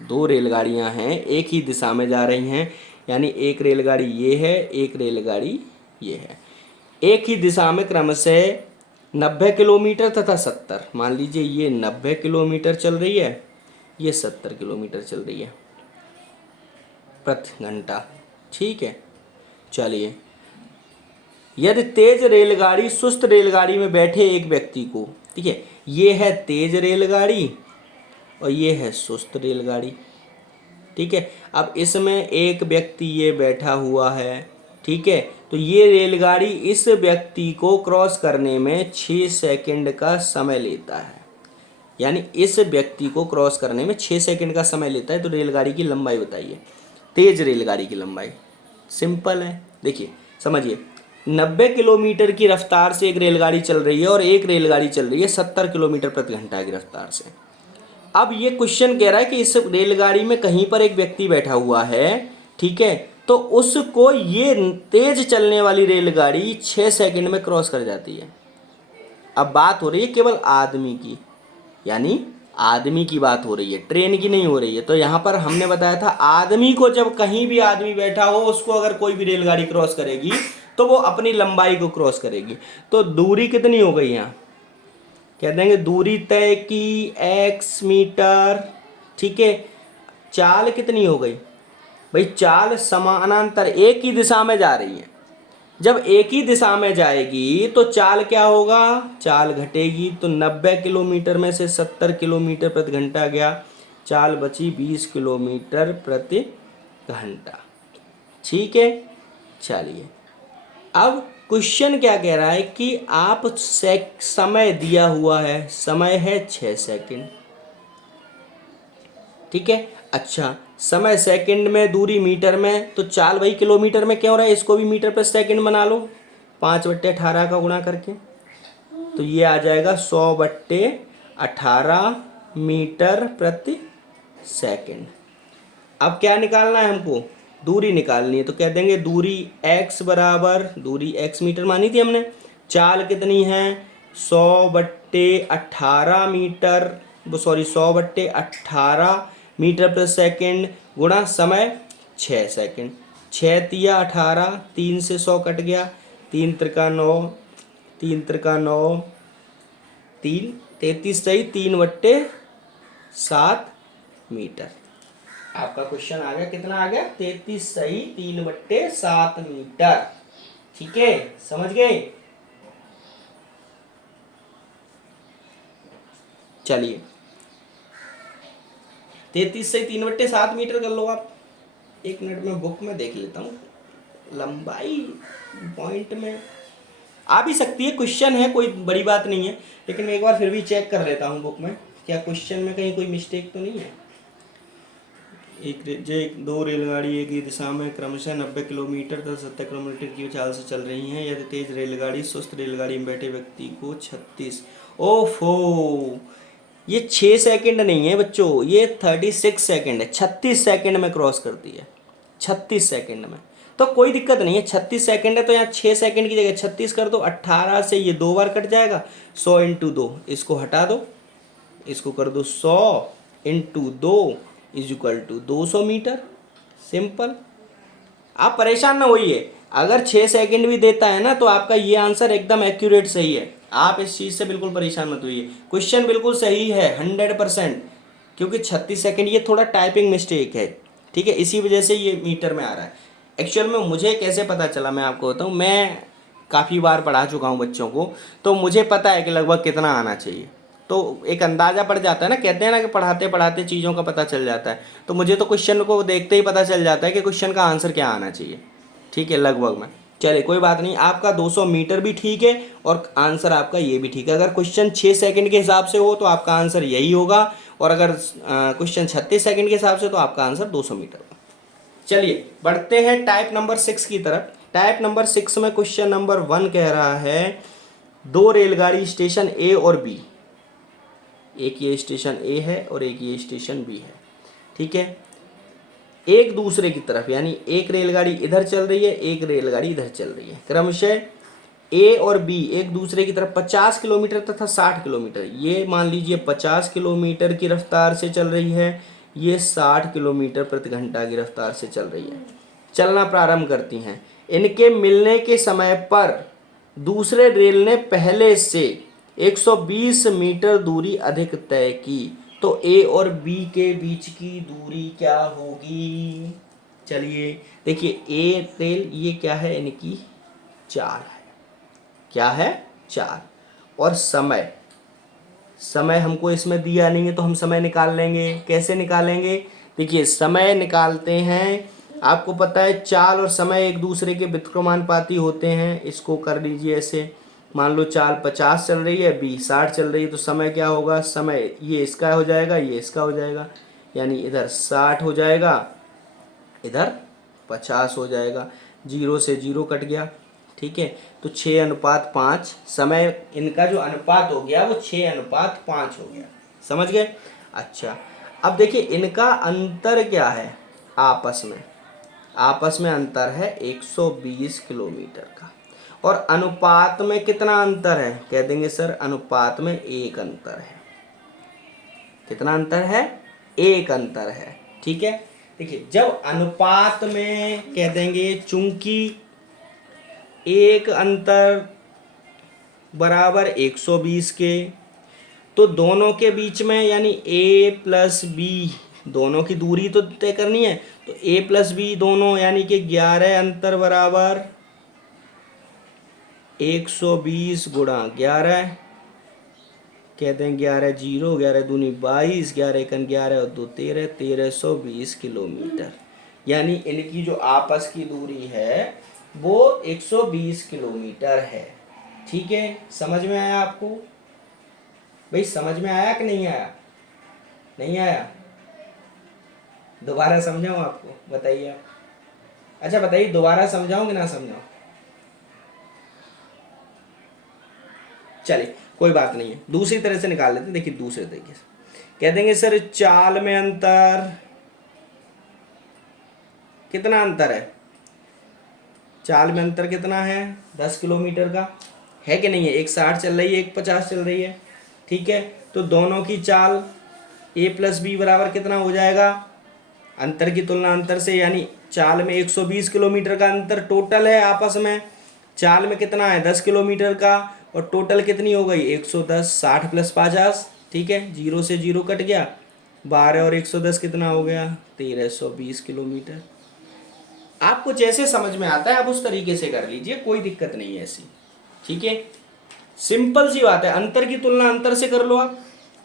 दो रेलगाड़ियां हैं एक ही दिशा में जा रही हैं, यानी एक रेलगाड़ी ये है, एक रेलगाड़ी ये है, एक ही दिशा में क्रमशः 90 किलोमीटर तथा 70, मान लीजिए ये 90 किलोमीटर चल रही है, ये 70 किलोमीटर चल रही है प्रति घंटा। ठीक है, चलिए, यदि तेज रेलगाड़ी सुस्त रेलगाड़ी में बैठे एक व्यक्ति को, ठीक है, ये है तेज रेलगाड़ी और ये है सुस्त रेलगाड़ी, ठीक है। अब इसमें एक व्यक्ति ये बैठा हुआ है, ठीक है, तो ये रेलगाड़ी इस व्यक्ति को क्रॉस करने में 6 सेकंड का समय लेता है, यानी इस व्यक्ति को क्रॉस करने में 6 सेकंड का समय लेता है। तो रेलगाड़ी की लंबाई बताइए, तेज रेलगाड़ी की लंबाई। सिंपल है, देखिए समझिए, 90 किलोमीटर की रफ्तार से एक रेलगाड़ी चल रही है और एक रेलगाड़ी चल रही है 70 किलोमीटर प्रति घंटा की रफ्तार से। अब ये क्वेश्चन कह रहा है कि इस रेलगाड़ी में कहीं पर एक व्यक्ति बैठा हुआ है, ठीक है, तो उसको ये तेज चलने वाली रेलगाड़ी 6 सेकंड में क्रॉस कर जाती है। अब बात हो रही है केवल आदमी की, यानी आदमी की बात हो रही है, ट्रेन की नहीं हो रही है। तो यहाँ पर हमने बताया था आदमी को, जब कहीं भी आदमी बैठा हो उसको अगर कोई भी रेलगाड़ी क्रॉस करेगी तो वो अपनी लंबाई को क्रॉस करेगी। तो दूरी कितनी हो गई यहाँ, कह देंगे दूरी तय की x मीटर, ठीक है। चाल कितनी हो गई भाई, चाल समानांतर एक ही दिशा में जा रही है। जब एक ही दिशा में जाएगी तो चाल क्या होगा, चाल घटेगी। तो 90 किलोमीटर में से 70 किलोमीटर प्रति घंटा गया, चाल बची 20 किलोमीटर प्रति घंटा। ठीक है, चलिए, अब क्वेश्चन क्या कह रहा है कि आप समय दिया हुआ है, समय है 6 सेकंड, ठीक है। अच्छा, समय सेकंड में, दूरी मीटर में, तो चाल भाई किलोमीटर में क्यों हो रहा है, इसको भी मीटर पर सेकंड बना लो, 5/18 का गुणा करके, तो ये आ जाएगा 100/18 मीटर प्रति सेकंड। अब क्या निकालना है हमको, दूरी निकालनी है। तो कह देंगे दूरी x बराबर, दूरी x मीटर मानी थी हमने, चाल कितनी है 100/18 मीटर, सॉरी 100/18 मीटर प्रति सेकंड गुणा समय 6 सेकंड। 6 तिया 18, 3 से 100 कट गया, 3 त्रिका 9, 3 त्रिका 9, 3 33 सही 3/7 मीटर। आपका क्वेश्चन आ गया, कितना आ गया 33 सही 3/7 मीटर। ठीक है, समझ गए। चलिए, 33 सही 3/7 मीटर कर लो आप। 1 मिनट में बुक में देख लेता हूँ, लंबाई पॉइंट में आ भी सकती है, क्वेश्चन है, कोई बड़ी बात नहीं है, लेकिन मैं एक बार फिर भी चेक कर लेता हूँ बुक में, क्या क्वेश्चन में कहीं कोई मिस्टेक तो नहीं है। दो रेलगाड़ी एक ही दिशा में क्रमशः 90 किलोमीटर तथा 70 किलोमीटर की चाल से चल रही हैं। यदि तेज रेलगाड़ी सुस्त रेलगाड़ी में बैठे व्यक्ति को 36, ओफो, ये 6 सेकंड नहीं है बच्चों, ये 36 सेकंड है, 36 सेकंड में क्रॉस करती है, 36 सेकंड में। तो कोई दिक्कत नहीं है, 36 सेकंड है तो यहाँ 6 सेकंड की जगह 36 कर दो, 18 से ये 2 बार कट जाएगा, 100 × 2, इसको हटा दो, इसको कर दो 100 × 2 = 200 मीटर। सिंपल, आप परेशान ना होइए, अगर 6 सेकंड भी देता है ना तो आपका ये आंसर एकदम एक्यूरेट सही है, आप इस चीज़ से बिल्कुल परेशान मत होइए, क्वेश्चन बिल्कुल सही है 100%, क्योंकि 36 सेकंड ये थोड़ा टाइपिंग मिस्टेक है, ठीक है, इसी वजह से ये मीटर में आ रहा है। एक्चुअल में मुझे कैसे पता चला मैं आपको बताऊँ, मैं काफ़ी बार पढ़ा चुका हूँ बच्चों को, तो मुझे पता है कि लगभग कितना आना चाहिए, तो एक अंदाज़ा पड़ जाता है ना, कहते हैं ना कि पढ़ाते पढ़ाते चीज़ों का पता चल जाता है। तो मुझे तो क्वेश्चन को देखते ही पता चल जाता है कि क्वेश्चन का आंसर क्या आना चाहिए, ठीक है, लगभग में। चलिए कोई बात नहीं, आपका 200 मीटर भी ठीक है और आंसर आपका ये भी ठीक है। अगर क्वेश्चन 6 सेकंड के हिसाब से हो तो आपका आंसर यही होगा, और अगर क्वेश्चन 36 सेकंड के हिसाब से तो आपका आंसर 200 मीटर होगा। चलिए बढ़ते हैं टाइप नंबर 6 की तरफ। टाइप नंबर 6 में क्वेश्चन नंबर 1 कह रहा है, दो रेलगाड़ी स्टेशन ए और बी, एक ये स्टेशन ए है और एक ये स्टेशन बी है, ठीक है, एक दूसरे की तरफ, यानी एक रेलगाड़ी इधर चल रही है, एक रेलगाड़ी इधर चल रही है, क्रमशः ए और बी एक दूसरे की तरफ 50 किलोमीटर तथा 60 किलोमीटर, ये मान लीजिए 50 किलोमीटर की रफ्तार से चल रही है, ये 60 किलोमीटर प्रति घंटा की रफ्तार से चल रही है, चलना प्रारंभ करती हैं। इनके मिलने के समय पर दूसरे रेल ने पहले से 120 मीटर दूरी अधिक तय की, तो ए और बी के बीच की दूरी क्या होगी? चलिए देखिए, ए रेल ये क्या है, इनकी चाल है, क्या है, चाल। और समय, समय हमको इसमें दिया नहीं है तो हम समय निकाल लेंगे। कैसे निकालेंगे? देखिए समय निकालते हैं, आपको पता है चाल और समय एक दूसरे के व्युत्क्रमानुपाती होते हैं। इसको कर लीजिए ऐसे, मान लो चाल 50 चल रही है, बी 60 चल रही है, तो समय क्या होगा, समय ये इसका हो जाएगा, ये इसका हो जाएगा, यानी इधर 60 हो जाएगा, इधर 50 हो जाएगा, 0 से 0 कट गया। ठीक है, तो 6:5 समय इनका जो अनुपात हो गया वो 6:5 हो गया। समझ गए? अच्छा, अब देखिए इनका अंतर क्या है आपस में, आपस में अंतर है 120 किलोमीटर का। और अनुपात में कितना अंतर है? कह देंगे सर अनुपात में 1 अंतर है। कितना अंतर है? 1 अंतर है। ठीक है, देखिए जब अनुपात में कह देंगे चूंकि 1 अंतर बराबर 120 के, तो दोनों के बीच में यानी ए प्लस बी दोनों की दूरी तो तय करनी है, तो ए प्लस बी दोनों यानी कि 11 अंतर बराबर 120 गुणा 11, कहते हैं 11 0, 11 दूनी 22, 11 एकन 11 और 2 13, 1320 किलोमीटर। यानी इनकी जो आपस की दूरी है वो 120 किलोमीटर है। ठीक है, समझ में आया आपको? भाई समझ में आया कि नहीं आया? नहीं आया? दोबारा समझाऊं आपको? बताइए आप। अच्छा बताइए, दोबारा समझाऊं कि ना समझाऊं? चलिए कोई बात नहीं है, दूसरी तरह से निकाल लेते हैं। देखिए दूसरे तरीके से कह देंगे सर चाल में अंतर, कितना अंतर है? चाल में अंतर कितना है? 10 किलोमीटर का है कि नहीं है? एक 60 चल रही है, एक 50 चल रही है। ठीक है, तो दोनों की चाल ए प्लस बी बराबर कितना हो जाएगा? अंतर की तुलना अंतर से, यानी चाल में 120 किलोमीटर का अंतर टोटल है आपस में, चाल में कितना है 10 किलोमीटर का, और टोटल कितनी हो गई 110, 60 प्लस 50। ठीक है, 0 से 0 कट गया, 12 और 110 कितना हो गया 1320 किलोमीटर। आपको जैसे समझ में आता है आप उस तरीके से कर लीजिए, कोई दिक्कत नहीं है ऐसी। ठीक है, सिंपल सी बात है, अंतर की तुलना अंतर से कर लो आप।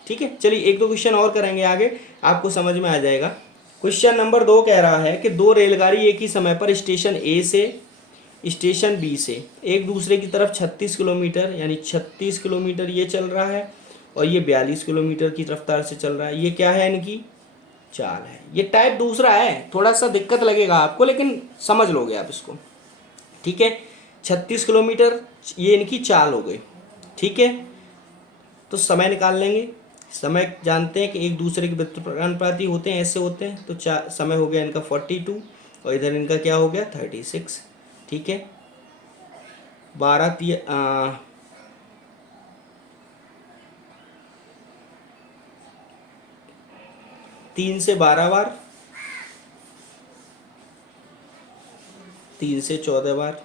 ठीक है, चलिए एक दो क्वेश्चन और करेंगे आगे, आपको समझ में आ जाएगा। क्वेश्चन नंबर 2 कह रहा है कि दो रेलगाड़ी एक ही समय पर स्टेशन ए से स्टेशन बी से एक दूसरे की तरफ 36 किलोमीटर यानी 36 किलोमीटर ये चल रहा है, और ये 42 किलोमीटर की रफ्तार से चल रहा है। ये क्या है? इनकी चाल है। ये टाइप दूसरा है, थोड़ा सा दिक्कत लगेगा आपको लेकिन समझ लोगे आप इसको। ठीक है, 36 किलोमीटर ये इनकी चाल हो गई। ठीक है, तो समय निकाल लेंगे। समय जानते हैं कि एक दूसरे के व्युत्क्रमानुपाती होते हैं, ऐसे होते हैं। तो समय हो गया इनका 42 और इधर इनका क्या हो गया 36। ठीक है, 3 से 12 बार, 3 से 14 बार,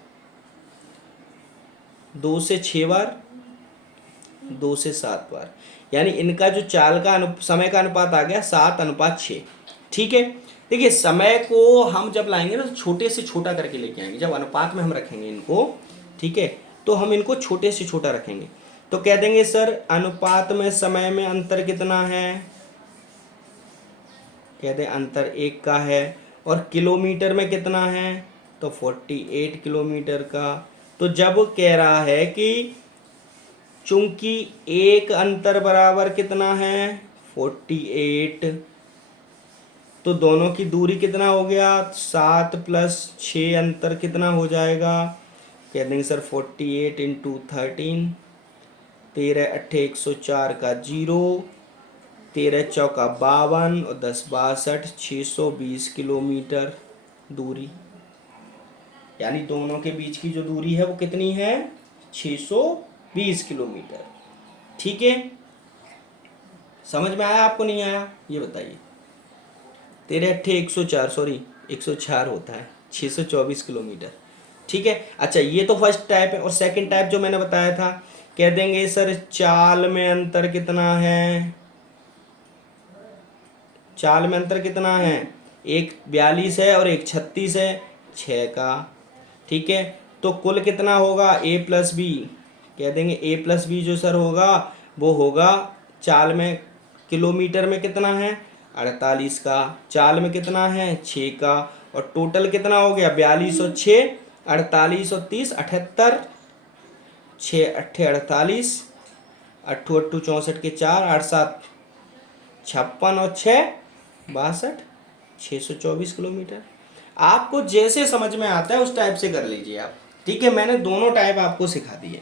2 से 6 बार, 2 से 7 बार, यानी इनका जो चाल का समय का अनुपात आ गया 7:6। ठीक है, देखिए समय को हम जब लाएंगे ना तो छोटे से छोटा करके लेके आएंगे, जब अनुपात में हम रखेंगे इनको। ठीक है, तो हम इनको छोटे से छोटा रखेंगे, तो कह देंगे सर अनुपात में समय में अंतर कितना है? कह दें अंतर 1 का है। और किलोमीटर में कितना है? तो 48 किलोमीटर का। तो जब कह रहा है कि चूंकि 1 अंतर बराबर कितना है 48, तो दोनों की दूरी कितना हो गया 7 प्लस 6 अंतर कितना हो जाएगा? कह देंगे सर 48 इंटू 13, 13 अट्ठे 104 का 0, 13 चौका 52 और 10 62, 620 किलोमीटर दूरी। यानी दोनों के बीच की जो दूरी है वो कितनी है 620 किलोमीटर। ठीक है, समझ में आया आपको, नहीं आया ये बताइए। तेरे 104, सॉरी 104 होता है, 624 किलोमीटर। ठीक है, अच्छा ये तो फर्स्ट टाइप है। और सेकंड टाइप जो मैंने बताया था, कह देंगे सर चाल में अंतर कितना है, चाल में अंतर कितना है, एक 42 है और एक 36 है, 6 का। ठीक है, तो कुल कितना होगा a प्लस बी, कह देंगे a प्लस बी जो सर होगा वो होगा चाल में, किलोमीटर में कितना है 48 का, चाल में कितना है 6 का, और टोटल कितना हो गया 42 और 6 48 और 30 78, 6 अट्ठे 48, 8 8 64 के 4 8 7 56 और 6 62, 624 किलोमीटर। आपको जैसे समझ में आता है उस टाइप से कर लीजिए आप। ठीक है, मैंने दोनों टाइप आपको सिखा दिए।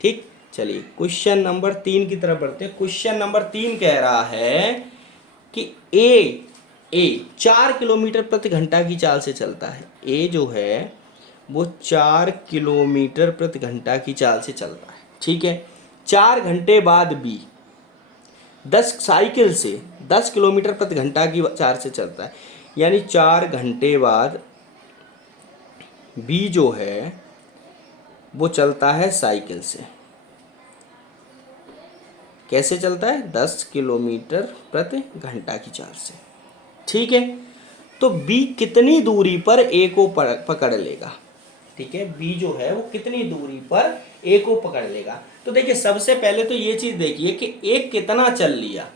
ठीक, चलिए क्वेश्चन नंबर 3 की तरफ बढ़ते हैं। क्वेश्चन नंबर 3 कह रहा है कि ए 4 किलोमीटर प्रति घंटा की चाल से चलता है। ए जो है वो 4 किलोमीटर प्रति घंटा की चाल से चलता है। ठीक है, 4 घंटे बाद बी 10 साइकिल से 10 किलोमीटर प्रति घंटा की चाल से चलता है। यानी 4 घंटे बाद बी जो है वो चलता है साइकिल से। कैसे चलता है, 10 किलोमीटर प्रति घंटा की चाल से। ठीक है, तो बी कितनी दूरी पर ए को पकड़ लेगा। ठीक है, बी जो है वो कितनी दूरी पर ए को पकड़ लेगा। तो देखिए सबसे पहले तो ये चीज देखिए कि ए कितना चल लिया।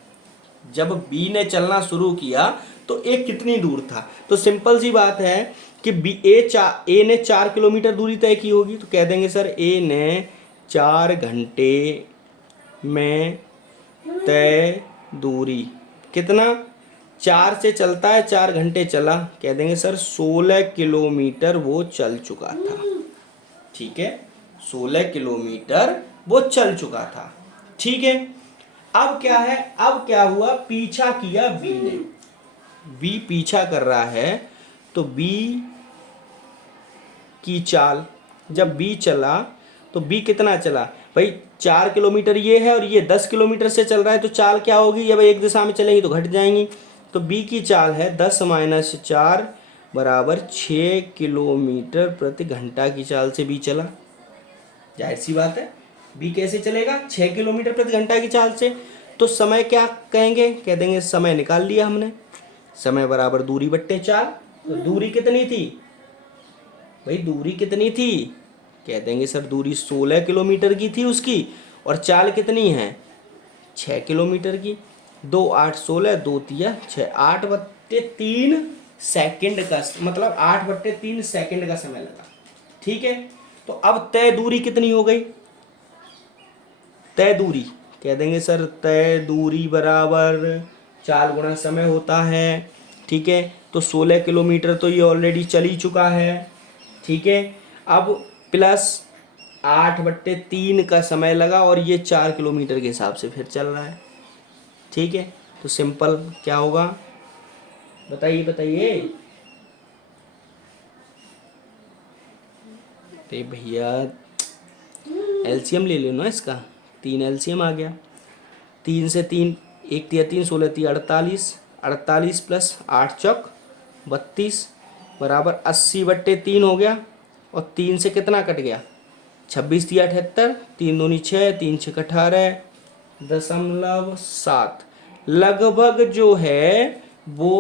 जब बी ने चलना शुरू किया तो ए कितनी दूर था। तो सिंपल सी बात है कि ए ने 4 किलोमीटर दूरी तय की होगी। तो कह देंगे सर ए ने 4 घंटे में तय दूरी कितना, 4 से चलता है, 4 घंटे चला, कह देंगे सर 16 किलोमीटर वो चल चुका था। ठीक है, 16 किलोमीटर वो चल चुका था। ठीक है, अब क्या है, अब क्या हुआ, पीछा किया बी ने, बी पीछा कर रहा है। तो बी की चाल, जब बी चला तो बी कितना चला भाई, 4 किलोमीटर ये है और ये 10 किलोमीटर से चल रहा है। तो चाल क्या होगी, जब एक दिशा में चलेंगी तो घट जाएंगी। तो बी की चाल है 10 - 4 बराबर 6 किलोमीटर प्रति घंटा की चाल से बी चला। जाहिर सी बात है बी कैसे चलेगा, 6 किलोमीटर प्रति घंटा की चाल से। तो समय क्या कहेंगे, कह देंगे समय निकाल लिया हमने, समय बराबर दूरी बट्टे चाल। तो दूरी कितनी थी भाई, दूरी कितनी थी, कह देंगे सर दूरी 16 किलोमीटर की थी उसकी, और चाल कितनी है 6 किलोमीटर की। 2 8 16, 2 3 6, 8/3 सेकंड का, मतलब 8/3 सेकंड का समय लगा। ठीक है, तो अब तय दूरी कितनी हो गई, तय दूरी कह देंगे सर तय दूरी बराबर चाल गुणा समय होता है। ठीक है, तो 16 किलोमीटर तो ये ऑलरेडी चल ही चुका है। ठीक है, अब प्लस 8/3 का समय लगा और ये 4 किलोमीटर के हिसाब से फिर चल रहा है। ठीक है, तो सिंपल क्या होगा, बताइए बताइए। अरे भैया एलसीएम ले लेना इसका, 3 एलसीएम आ गया, 3 से 3 1 3 3 16 3 48, 48 प्लस 8 चौक 32 बराबर 80/3 हो गया। और 3 से कितना कट गया, 26 3 78, 3 दूनी 6, 3 6 18.7, लगभग जो है वो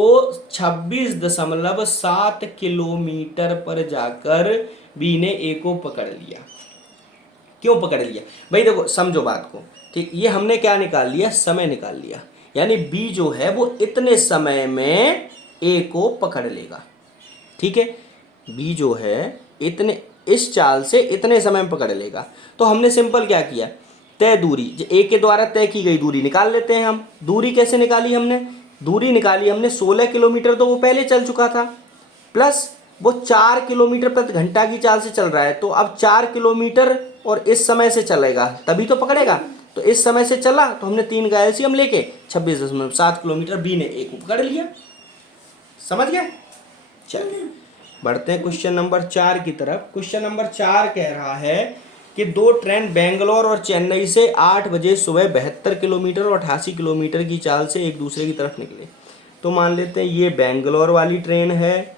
26.7 किलोमीटर पर जाकर बी ने ए को पकड़ लिया। क्यों पकड़ लिया भाई, देखो समझो बात को। ठीक, ये हमने क्या निकाल लिया, समय निकाल लिया। यानी बी जो है वो इतने समय में ए को पकड़ लेगा। ठीक है, बी जो है इतने, इस चाल से इतने समय में पकड़ लेगा। तो हमने सिंपल क्या किया, तय दूरी जो ए के द्वारा तय की गई दूरी निकाल लेते हैं हम। दूरी कैसे निकाली हमने, दूरी निकाली हमने 16 किलोमीटर तो वो पहले चल चुका था, प्लस वो 4 किलोमीटर प्रति घंटा की चाल से चल रहा है। तो अब 4 किलोमीटर और इस समय से चलेगा तभी तो पकड़ेगा। तो इस समय से चला तो हमने 3 का एलसीएम लेके 26.7 किलोमीटर बी ने ए को पकड़ लिया। समझ गए। चलिए बढ़ते हैं क्वेश्चन नंबर 4 की तरफ। क्वेश्चन नंबर 4 कह रहा है कि दो ट्रेन बेंगलोर और चेन्नई से 8 बजे सुबह 72 किलोमीटर और 88 किलोमीटर की चाल से एक दूसरे की तरफ निकले। तो मान लेते हैं ये बेंगलोर वाली ट्रेन है,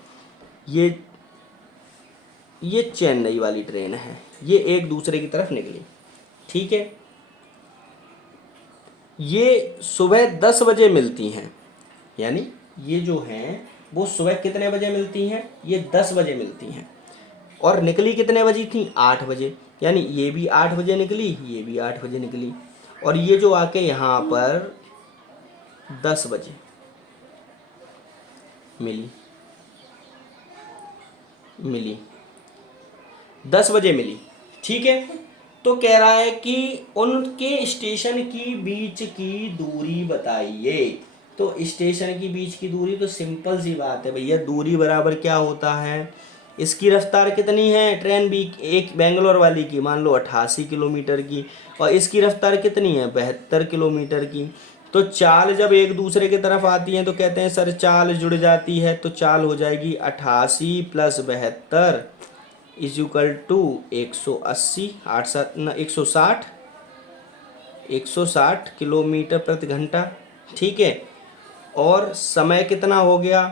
ये चेन्नई वाली ट्रेन है, ये एक दूसरे की तरफ निकली, ठीक है। ये सुबह 10 बजे मिलती हैं, यानी ये जो हैं वो सुबह कितने बजे मिलती हैं, ये 10 बजे मिलती हैं, और निकली कितने बजे थी, 8 बजे, यानी ये भी 8 बजे निकली, ये भी 8 बजे निकली, और ये जो आके यहाँ पर 10 बजे मिली 10 बजे मिली, ठीक है। तो कह रहा है कि उनके स्टेशन की बीच की दूरी बताइए। तो स्टेशन की बीच की दूरी तो सिंपल सी बात है भैया, दूरी बराबर क्या होता है, इसकी रफ्तार कितनी है ट्रेन बी एक बेंगलोर वाली की, मान लो 88 किलोमीटर की, और इसकी रफ्तार कितनी है 72 किलोमीटर की। तो चाल जब एक दूसरे की तरफ आती हैं तो कहते हैं सर चाल जुड़ जाती है, तो चाल हो जाएगी 88 + 72 = 180, 160 किलोमीटर प्रति घंटा, ठीक है। और समय कितना हो गया,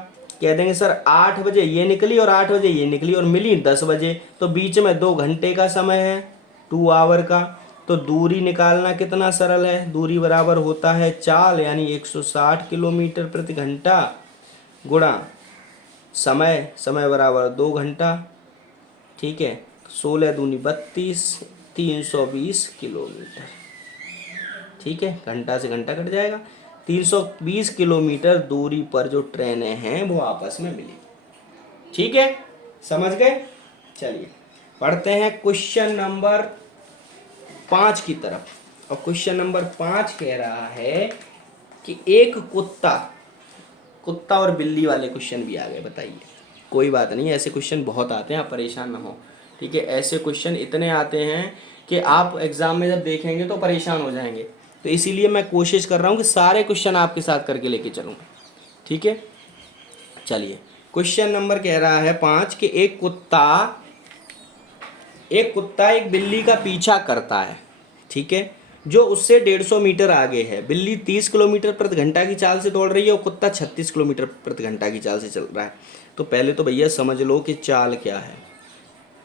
कह देंगे सर 8 बजे ये निकली और 8 बजे ये निकली और मिली 10 बजे, तो बीच में 2 घंटे का समय है, 2 आवर का। तो दूरी निकालना कितना सरल है, दूरी बराबर होता है चाल यानी 160 किलोमीटर प्रति घंटा गुणा समय बराबर 2 घंटा, ठीक है। 16 दूनी 32, 320 किलोमीटर, ठीक है। घंटा से घंटा कट जाएगा। 320 किलोमीटर दूरी पर जो ट्रेनें हैं वो आपस में मिली, ठीक है, समझ गए। चलिए पढ़ते हैं क्वेश्चन नंबर 5 की तरफ। और क्वेश्चन नंबर 5 कह रहा है कि एक कुत्ता और बिल्ली वाले क्वेश्चन भी आ गए, बताइए। कोई बात नहीं, ऐसे क्वेश्चन बहुत आते हैं, आप परेशान ना हो, ठीक है। ऐसे क्वेश्चन इतने आते हैं कि आप एग्ज़ाम में जब देखेंगे तो परेशान हो जाएंगे, तो इसीलिए मैं कोशिश कर रहा हूँ कि सारे क्वेश्चन आपके साथ करके लेके चलूँ, ठीक है। चलिए क्वेश्चन नंबर कह रहा है 5 कि एक कुत्ता एक बिल्ली का पीछा करता है, ठीक है, जो उससे 150 मीटर आगे है। बिल्ली 30 किलोमीटर प्रति घंटा की चाल से दौड़ रही है और कुत्ता 36 किलोमीटर प्रति घंटा की चाल से चल रहा है। तो पहले तो भैया समझ लो कि चाल क्या है।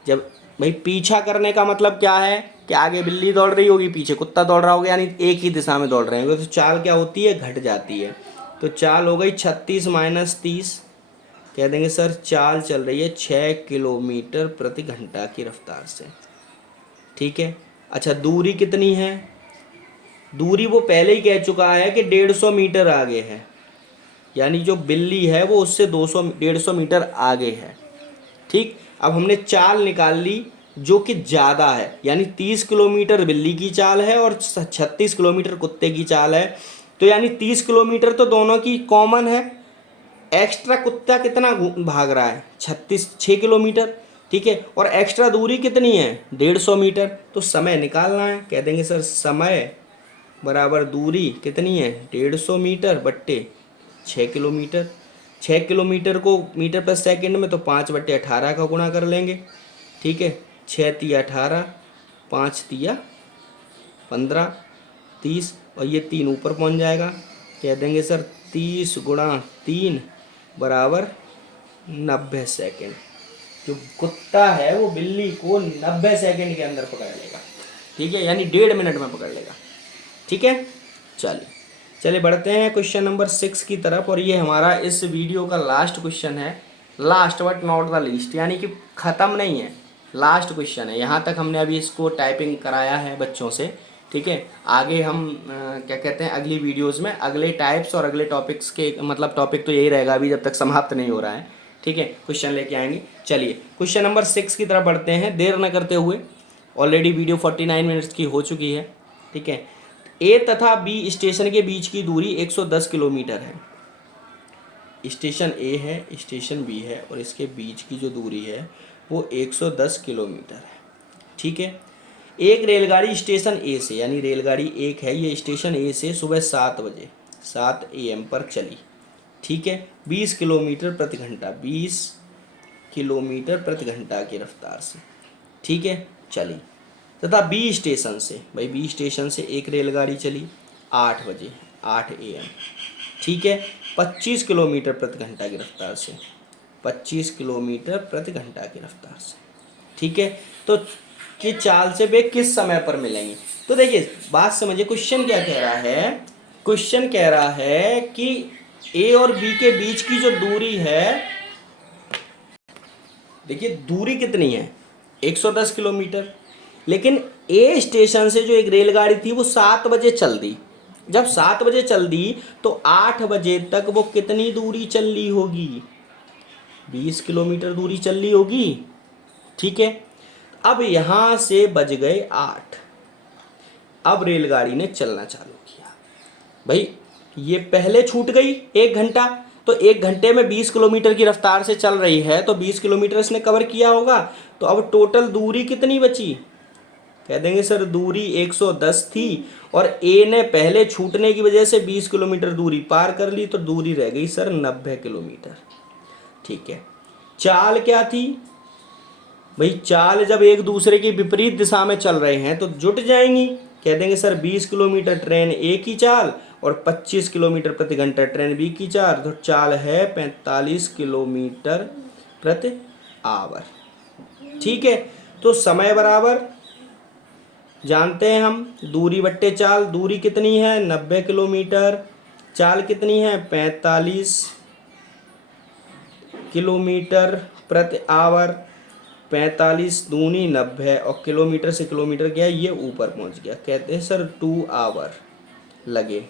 जब भाई पीछा करने का मतलब क्या है कि आगे बिल्ली दौड़ रही होगी, पीछे कुत्ता दौड़ रहा होगा, यानी एक ही दिशा में दौड़ रहे होंगे, तो चाल क्या होती है, घट जाती है। तो चाल हो गई 36 - 30, कह देंगे सर चाल चल रही है 6 किलोमीटर प्रति घंटा की रफ्तार से, ठीक है। अच्छा दूरी कितनी है, दूरी वो पहले ही कह चुका है कि 150 मीटर आगे है, यानी जो बिल्ली है वो उससे 150 मीटर आगे है, ठीक। अब हमने चाल निकाल ली जो कि ज़्यादा है, यानी 30 किलोमीटर बिल्ली की चाल है और 36 किलोमीटर कुत्ते की चाल है, तो यानी 30 किलोमीटर तो दोनों की कॉमन है। एक्स्ट्रा कुत्ता कितना भाग रहा है, 6 किलोमीटर, ठीक है। और एक्स्ट्रा दूरी कितनी है, 150 मीटर। तो समय निकालना है, कह देंगे सर समय बराबर दूरी कितनी है, 150 मीटर बट्टे 6 किलोमीटर। 6 किलोमीटर को मीटर पर सेकंड में तो 5/18 का गुणा कर लेंगे, ठीक है। 6 तिया 18, 5 तिया 15, 30, और ये 3 ऊपर पहुंच जाएगा, कह देंगे सर 30 × 3 बराबर 90 सेकेंड। जो कुत्ता है वो बिल्ली को 90 सेकेंड के अंदर पकड़ लेगा, ठीक है, यानी 1.5 मिनट में पकड़ लेगा, ठीक है। चलिए बढ़ते हैं क्वेश्चन नंबर 6 की तरफ, और ये हमारा इस वीडियो का लास्ट क्वेश्चन है, last but not the least, यानी कि ख़त्म नहीं है, लास्ट क्वेश्चन है। यहाँ तक हमने अभी इसको टाइपिंग कराया है बच्चों से, ठीक है। आगे हम क्या कहते हैं अगली वीडियोस में अगले टाइप्स और अगले टॉपिक्स के, मतलब टॉपिक तो यही रहेगा अभी जब तक समाप्त नहीं हो रहा है, ठीक है, क्वेश्चन लेके आएंगे। चलिए क्वेश्चन नंबर 6 की तरफ बढ़ते हैं देर न करते हुए। ऑलरेडी वीडियो 49 मिनट्स की हो चुकी है, ठीक है। ए तथा बी स्टेशन के बीच की दूरी 110 किलोमीटर है। स्टेशन ए है, स्टेशन बी है, और इसके बीच की जो दूरी है वो 110 किलोमीटर है, ठीक है। एक रेलगाड़ी स्टेशन ए से, यानी रेलगाड़ी एक है ये, स्टेशन ए से सुबह 7 बजे 7 AM पर चली, ठीक है, 20 किलोमीटर प्रति घंटा 20 किलोमीटर प्रति घंटा की रफ्तार से, ठीक है, चली। तथा बी स्टेशन से, भाई बी स्टेशन से एक रेलगाड़ी चली 8 बजे 8 AM, ठीक है, 25 किलोमीटर प्रति घंटा की रफ्तार से, 25 किलोमीटर प्रति घंटा की रफ्तार से, ठीक है। तो कि चाल से वे किस समय पर मिलेंगे। तो देखिए बात समझिए, क्वेश्चन क्या कह रहा है, क्वेश्चन कह रहा है कि ए और बी के बीच की जो दूरी है, देखिए दूरी कितनी है 110 किलोमीटर, लेकिन ए स्टेशन से जो एक रेलगाड़ी थी वो 7 बजे चल दी। जब 7 बजे चल दी तो 8 बजे तक वो कितनी दूरी चल ली होगी, 20 किलोमीटर दूरी चल ली होगी, ठीक है। अब यहाँ से बज गए 8, अब रेलगाड़ी ने चलना चालू किया। भाई ये पहले छूट गई 1 घंटा, तो 1 घंटे में 20 किलोमीटर की रफ्तार से चल रही है, तो 20 किलोमीटर इसने कवर किया होगा। तो अब टोटल दूरी कितनी बची, कह देंगे सर दूरी 110 थी और ए ने पहले छूटने की वजह से 20 किलोमीटर दूरी पार कर ली, तो दूरी रह गई सर 90 किलोमीटर, ठीक है। चाल क्या थी, भाई चाल जब एक दूसरे की विपरीत दिशा में चल रहे हैं तो जुट जाएंगी, कह देंगे सर 20 किलोमीटर ट्रेन ए की चाल और 25 किलोमीटर प्रति घंटा ट्रेन बी की चाल, तो चाल है 45 किलोमीटर प्रति आवर, ठीक है। तो समय बराबर जानते हैं हम, दूरी बट्टे चाल, दूरी कितनी है 90 किलोमीटर, चाल कितनी है 45 किलोमीटर प्रति आवर, 45 दूनी 90 और किलोमीटर से किलोमीटर गया ये ऊपर पहुंच गया, कहते हैं सर 2 आवर लगे।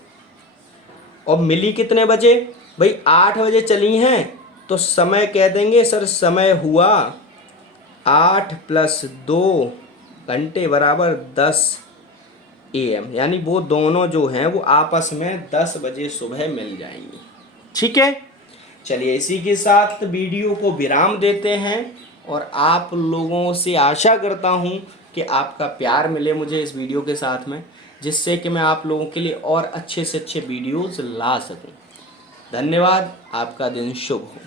और मिली कितने बजे, भाई 8 बजे चली हैं, तो समय कह देंगे सर समय हुआ 8 + 2 घंटे बराबर 10 AM, यानी वो दोनों जो हैं वो आपस में 10 बजे सुबह मिल जाएंगी, ठीक है। चलिए इसी के साथ वीडियो को विराम देते हैं और आप लोगों से आशा करता हूं कि आपका प्यार मिले मुझे इस वीडियो के साथ में, जिससे कि मैं आप लोगों के लिए और अच्छे से अच्छे वीडियोस ला सकूं। धन्यवाद, आपका दिन शुभ हो।